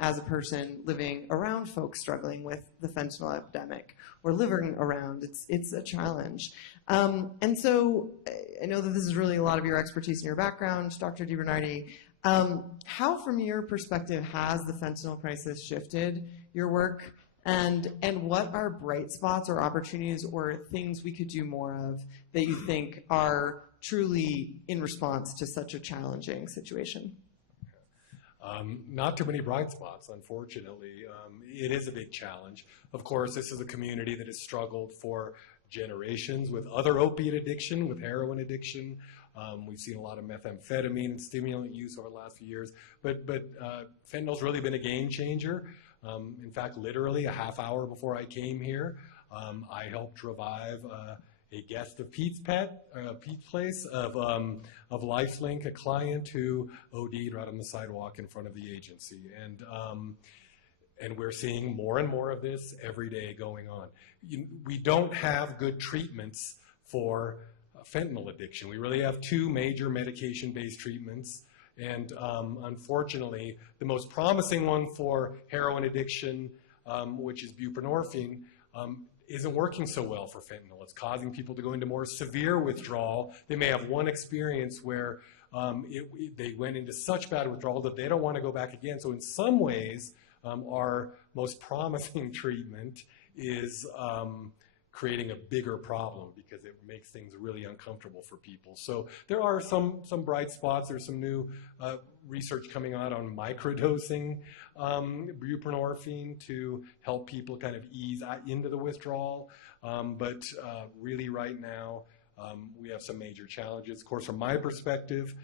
as a person living around folks struggling with the fentanyl epidemic or living around. It's a challenge. And so I know that this is really a lot of your expertise and your background, Dr. DeBernardi. How, from your perspective, has the fentanyl crisis shifted your work? And what are bright spots or opportunities or things we could do more of that you think are truly in response to such a challenging situation? Not too many bright spots, unfortunately. It is a big challenge. Of course, this is a community that has struggled for generations with other opiate addiction, with heroin addiction. We've seen a lot of methamphetamine and stimulant use over the last few years. But fentanyl's really been a game changer. In fact, literally a half hour before I came here, I helped revive a guest of Pete's place of Lifelink, a client who OD'd right on the sidewalk in front of the agency. And we're seeing more and more of this every day going on. We don't have good treatments for fentanyl addiction. We really have two major medication-based treatments. And unfortunately, the most promising one for heroin addiction, which is buprenorphine, isn't working so well for fentanyl. It's causing people to go into more severe withdrawal. They may have one experience where they went into such bad withdrawal that they don't want to go back again. So in some ways, our most promising treatment is creating a bigger problem because it makes things really uncomfortable for people. So there are some bright spots. There's some new research coming out on microdosing buprenorphine to help people kind of ease into the withdrawal. But really right now, we have some major challenges. Of course, from my perspective,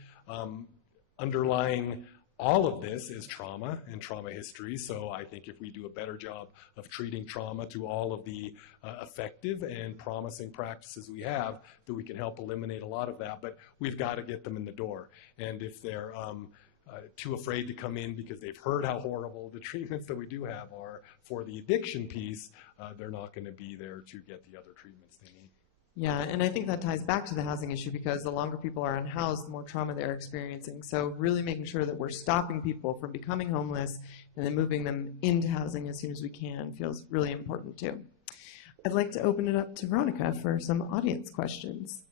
underlying all of this is trauma and trauma history. So I think if we do a better job of treating trauma through all of the effective and promising practices we have, that we can help eliminate a lot of that. But we've got to get them in the door. And if they're too afraid to come in because they've heard how horrible the treatments that we do have are for the addiction piece, they're not going to be there to get the other treatments they need. Yeah, and I think that ties back to the housing issue because the longer people are unhoused, the more trauma they're experiencing. So really making sure that we're stopping people from becoming homeless and then moving them into housing as soon as we can feels really important too. I'd like to open it up to Veronica for some audience questions.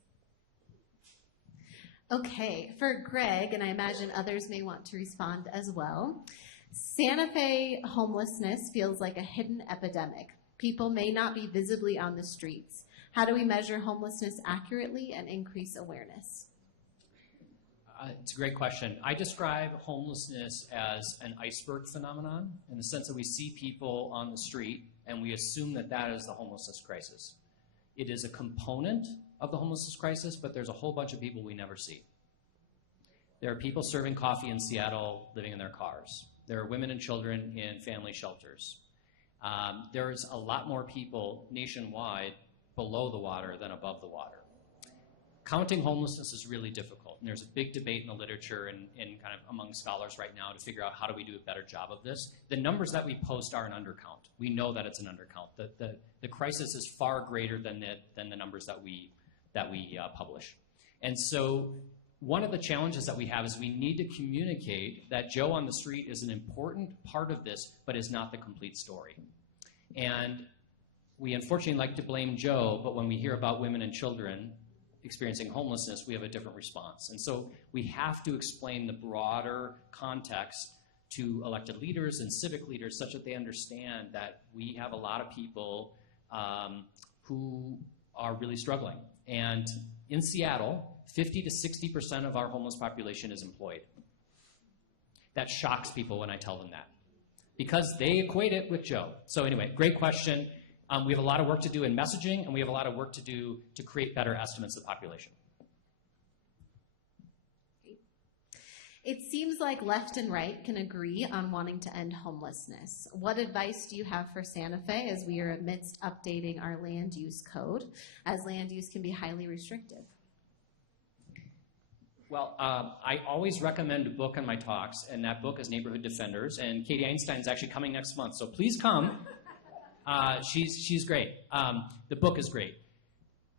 Okay, for Gregg, and I imagine others may want to respond as well, Santa Fe homelessness feels like a hidden epidemic. People may not be visibly on the streets. How do we measure homelessness accurately and increase awareness? It's a great question. I describe homelessness as an iceberg phenomenon in the sense that we see people on the street and we assume that that is the homelessness crisis. It is a component of the homelessness crisis, but there's a whole bunch of people we never see. There are people serving coffee in Seattle living in their cars. There are women and children in family shelters. There's a lot more people nationwide below the water than above the water. Counting homelessness is really difficult, and there's a big debate in the literature and kind of among scholars right now to figure out how do we do a better job of this. The numbers that we post are an undercount. We know that it's an undercount. The crisis is far greater than the numbers that we publish. And so one of the challenges that we have is we need to communicate that Joe on the street is an important part of this, but is not the complete story. And we unfortunately like to blame Joe, but when we hear about women and children experiencing homelessness, we have a different response. And so we have to explain the broader context to elected leaders and civic leaders such that they understand that we have a lot of people who are really struggling. And in Seattle, 50 to 60% of our homeless population is employed. That shocks people when I tell them that because they equate it with Joe. So anyway, great question. We have a lot of work to do in messaging, and we have a lot of work to do to create better estimates of the population. It seems like left and right can agree on wanting to end homelessness. What advice do you have for Santa Fe as we are amidst updating our land use code, as land use can be highly restrictive? Well, I always recommend a book on my talks, and that book is Neighborhood Defenders, and Katie Einstein's actually coming next month, so please come. She's great. The book is great.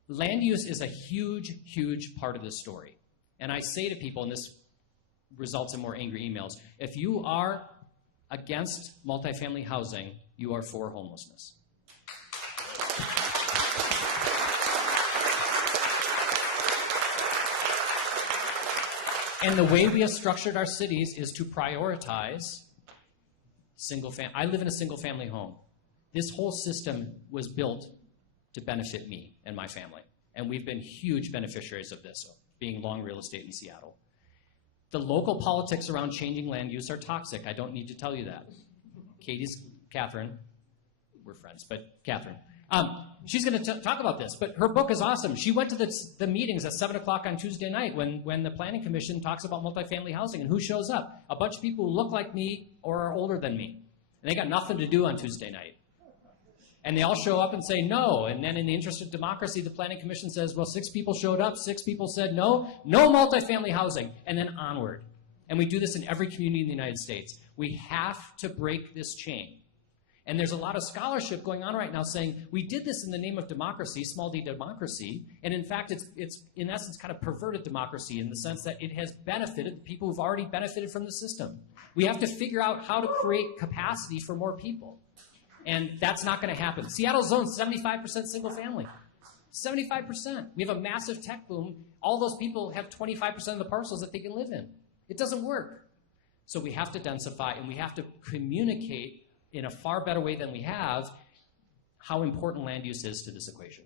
Land use is a huge, huge part of this story. And I say to people, and this results in more angry emails, if you are against multifamily housing, you are for homelessness. And the way we have structured our cities is to prioritize single family. I live in a single family home. This whole system was built to benefit me and my family. And we've been huge beneficiaries of this, being long real estate in Seattle. The local politics around changing land use are toxic. I don't need to tell you that. Catherine, we're friends, but Catherine, she's going to talk about this. But her book is awesome. She went to the meetings at 7 o'clock on Tuesday night when the Planning Commission talks about multifamily housing. And who shows up? A bunch of people who look like me or are older than me. And they got nothing to do on Tuesday night. And they all show up and say no. And then in the interest of democracy, the Planning Commission says, well, 6 people showed up, 6 people said no multifamily housing, and then onward. And we do this in every community in the United States. We have to break this chain. And there's a lot of scholarship going on right now saying we did this in the name of democracy, small d democracy, and in fact it's in essence kind of perverted democracy in the sense that it has benefited the people who've already benefited from the system. We have to figure out how to create capacity for more people. And that's not going to happen. Seattle's zoned 75% single family. 75%. We have a massive tech boom. All those people have 25% of the parcels that they can live in. It doesn't work. So we have to densify, and we have to communicate in a far better way than we have how important land use is to this equation.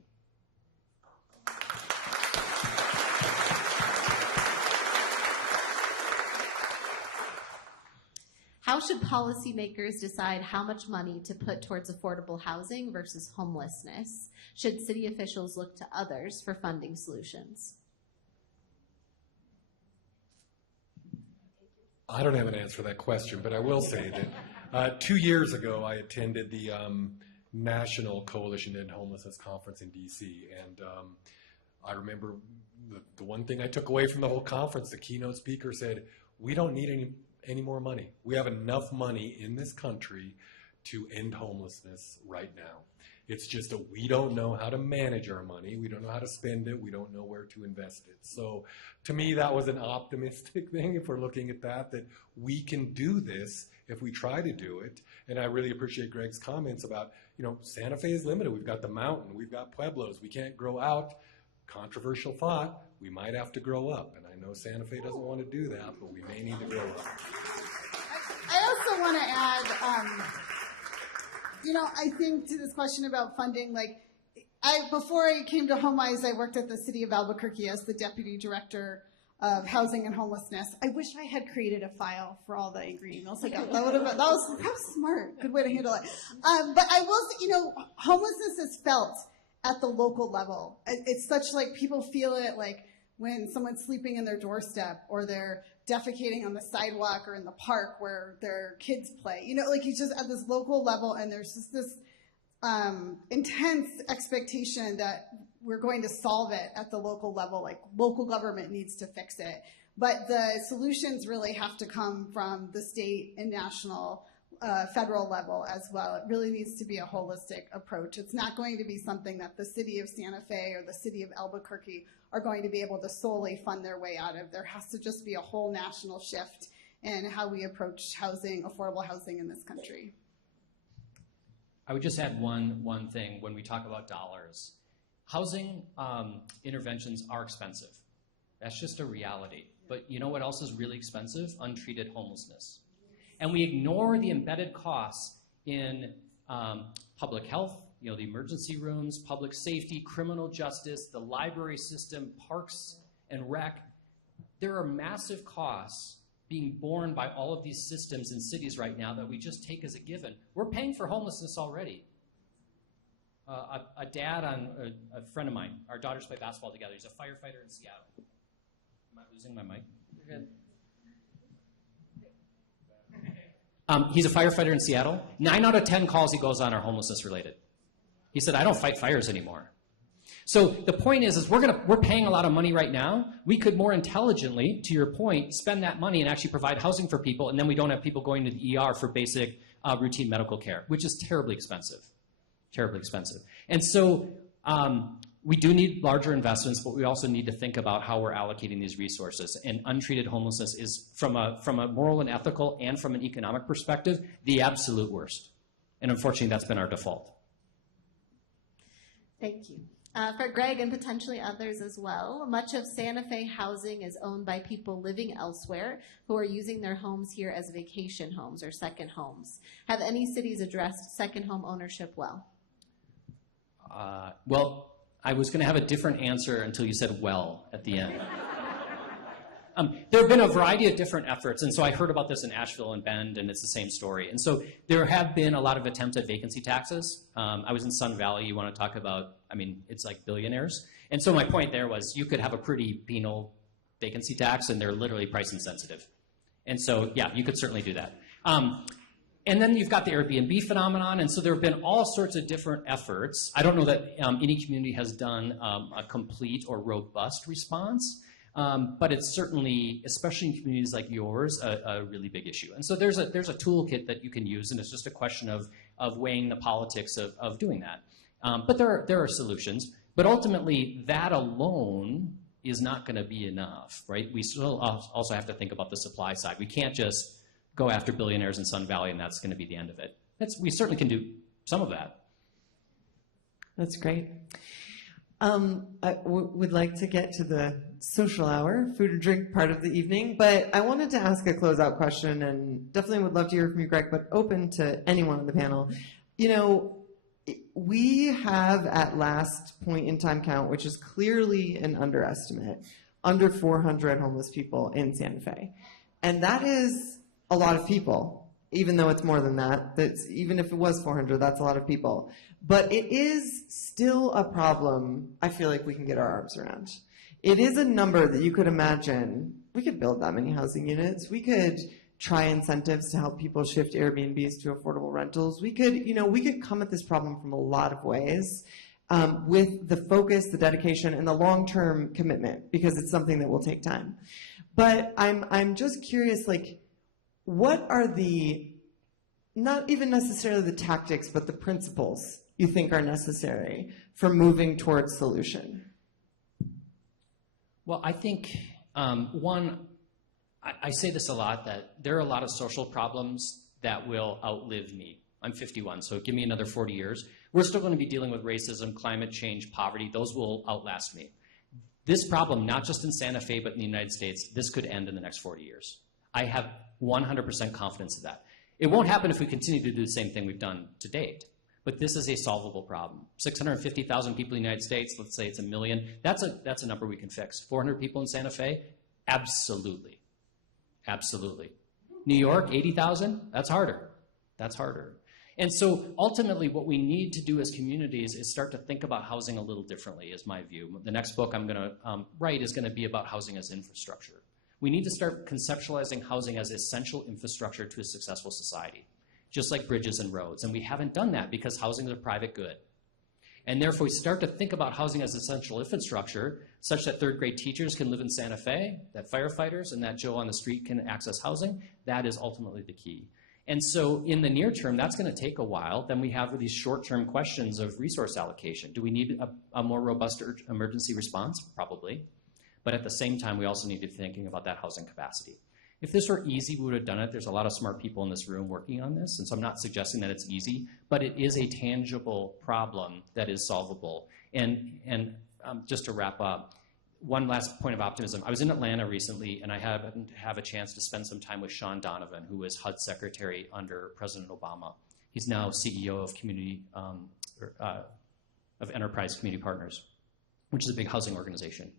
How should policymakers decide how much money to put towards affordable housing versus homelessness? Should city officials look to others for funding solutions? I don't have an answer to that question, but I will say that 2 years ago I attended the National Coalition to End Homelessness Conference in D.C., and I remember the one thing I took away from the whole conference, the keynote speaker said, we don't need any more money. We have enough money in this country to end homelessness right now. It's just that we don't know how to manage our money. We don't know how to spend it. We don't know where to invest it. So to me, that was an optimistic thing if we're looking at that we can do this if we try to do it. And I really appreciate Gregg's comments about, Santa Fe is limited. We've got the mountain. We've got pueblos. We can't grow out. Controversial thought, we might have to grow up. And I know Santa Fe doesn't want to do that, but we may need to grow up. I also want to add, I think to this question about funding, before I came to Homewise, I worked at the city of Albuquerque as the deputy director of housing and homelessness. I wish I had created a file for all the angry emails I got. That was smart. Good way to handle it. But I will say, homelessness is felt at the local level. It's such people feel it when someone's sleeping in their doorstep or they're defecating on the sidewalk or in the park where their kids play. It's just at this local level, and there's just this intense expectation that we're going to solve it at the local level. Local government needs to fix it. But the solutions really have to come from the state and national federal level as well. It really needs to be a holistic approach. It's not going to be something that the city of Santa Fe or the city of Albuquerque are going to be able to solely fund their way out of. There has to just be a whole national shift in how we approach housing, affordable housing in this country. I would just add one thing when we talk about dollars. Housing interventions are expensive. That's just a reality. But you know what else is really expensive? Untreated homelessness. And we ignore the embedded costs in public health, the emergency rooms, public safety, criminal justice, the library system, parks and rec. There are massive costs being borne by all of these systems in cities right now that we just take as a given. We're paying for homelessness already. A friend of mine, our daughters play basketball together. He's a firefighter in Seattle. Am I losing my mic? You're good. He's a firefighter in Seattle. 9 out of 10 calls he goes on are homelessness related. He said, I don't fight fires anymore. So the point is we're paying a lot of money right now. We could more intelligently, to your point, spend that money and actually provide housing for people, and then we don't have people going to the ER for basic routine medical care, which is terribly expensive. terribly expensive. And so we do need larger investments, but we also need to think about how we're allocating these resources. And untreated homelessness is, from a moral and ethical and from an economic perspective, the absolute worst. And unfortunately, that's been our default. Thank you. For Gregg and potentially others as well, much of Santa Fe housing is owned by people living elsewhere who are using their homes here as vacation homes or second homes. Have any cities addressed second home ownership well? Well, I was going to have a different answer until you said well at the end. There have been a variety of different efforts, and so I heard about this in Asheville and Bend, and it's the same story. And so there have been a lot of attempts at vacancy taxes. I was in Sun Valley. You want to talk about, I mean, it's like billionaires. And so my point there was you could have a pretty penal vacancy tax, and they're literally price insensitive. And so, yeah, you could certainly do that. And then you've got the Airbnb phenomenon, and so there have been all sorts of different efforts. I don't know that any community has done a complete or robust response, but it's certainly, especially in communities like yours, a really big issue. And so there's a toolkit that you can use, and it's just a question of weighing the politics of doing that. But there are solutions. But ultimately, that alone is not going to be enough, right? We still also have to think about the supply side. We can't just go after billionaires in Sun Valley, and that's going to be the end of it. We certainly can do some of that. That's great. I would like to get to the social hour, food and drink part of the evening, but I wanted to ask a closeout question, and definitely would love to hear from you, Gregg, but open to anyone on the panel. You know, we have at last point in time count, which is clearly an underestimate, under 400 homeless people in Santa Fe. And that is a lot of people, even though it's more than that. Even if it was 400, that's a lot of people. But it is still a problem I feel like we can get our arms around. It is a number that you could imagine. We could build that many housing units. We could try incentives to help people shift Airbnbs to affordable rentals. We could come at this problem from a lot of ways with the focus, the dedication, and the long-term commitment, because it's something that will take time. But I'm just curious, like, what are the, not even necessarily the tactics, but the principles you think are necessary for moving towards solution? Well, I think, I say this a lot, that there are a lot of social problems that will outlive me. I'm 51, so give me another 40 years. We're still going to be dealing with racism, climate change, poverty. Those will outlast me. This problem, not just in Santa Fe, but in the United States, this could end in the next 40 years. I have 100% confidence of that. It won't happen if we continue to do the same thing we've done to date. But this is a solvable problem. 650,000 people in the United States, let's say it's 1 million, that's a number we can fix. 400 people in Santa Fe? Absolutely. Absolutely. New York, 80,000? That's harder. That's harder. And so ultimately what we need to do as communities is start to think about housing a little differently, is my view. The next book I'm going to write is going to be about housing as infrastructure. We need to start conceptualizing housing as essential infrastructure to a successful society, just like bridges and roads. And we haven't done that because housing is a private good. And therefore, we start to think about housing as essential infrastructure such that third grade teachers can live in Santa Fe, that firefighters and that Joe on the street can access housing. That is ultimately the key. And so in the near term, that's going to take a while. Then we have these short-term questions of resource allocation. Do we need a more robust emergency response? Probably. But at the same time, we also need to be thinking about that housing capacity. If this were easy, we would have done it. There's a lot of smart people in this room working on this, and so I'm not suggesting that it's easy, but it is a tangible problem that is solvable. And just to wrap up, one last point of optimism. I was in Atlanta recently, and I happened to have a chance to spend some time with Sean Donovan, who was HUD secretary under President Obama. He's now CEO of of Enterprise Community Partners, which is a big housing organization.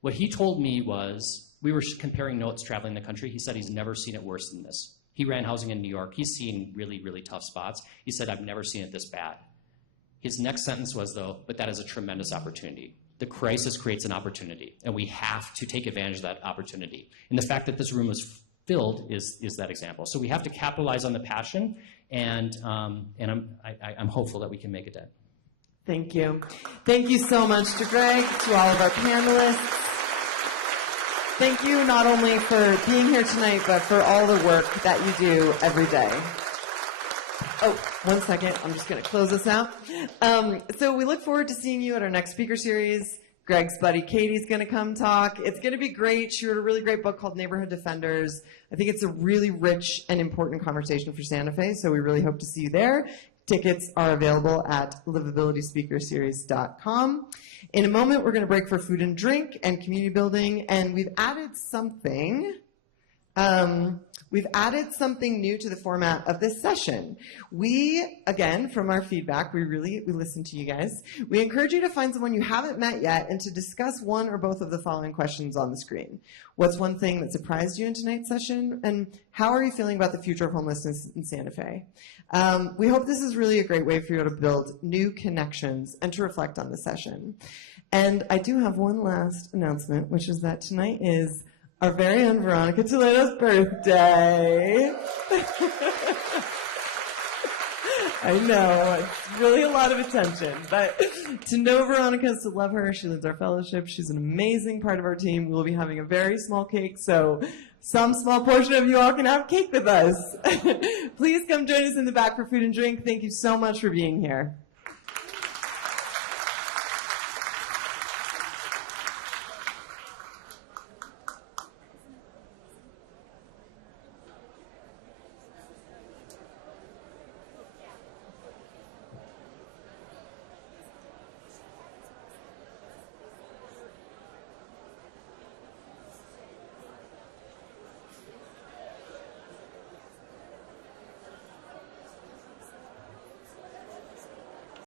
What he told me was, we were comparing notes traveling the country. He said he's never seen it worse than this. He ran housing in New York. He's seen really, really tough spots. He said, I've never seen it this bad. His next sentence was, though, but that is a tremendous opportunity. The crisis creates an opportunity, and we have to take advantage of that opportunity. And the fact that this room was filled is that example. So we have to capitalize on the passion, and I'm hopeful that we can make it done. Thank you. Thank you so much to Gregg, to all of our panelists. Thank you not only for being here tonight, but for all the work that you do every day. Oh, 1 second. I'm just going to close this out. So we look forward to seeing you at our next speaker series. Greg's buddy Katie's going to come talk. It's going to be great. She wrote a really great book called Neighborhood Defenders. I think it's a really rich and important conversation for Santa Fe, so we really hope to see you there. Tickets are available at livabilityspeakerseries.com. In a moment, we're going to break for food and drink and community building, and we've added something. We've added something new to the format of this session. We, again, from our feedback, we listen to you guys. We encourage you to find someone you haven't met yet and to discuss one or both of the following questions on the screen. What's one thing that surprised you in tonight's session? And how are you feeling about the future of homelessness in Santa Fe? We hope this is really a great way for you to build new connections and to reflect on the session. And I do have one last announcement, which is that tonight is our very own Veronica Toledo's birthday. I know, it's really a lot of attention, but to know Veronica is to love her. She leads our fellowship. She's an amazing part of our team. We'll be having a very small cake, so some small portion of you all can have cake with us. Please come join us in the back for food and drink. Thank you so much for being here.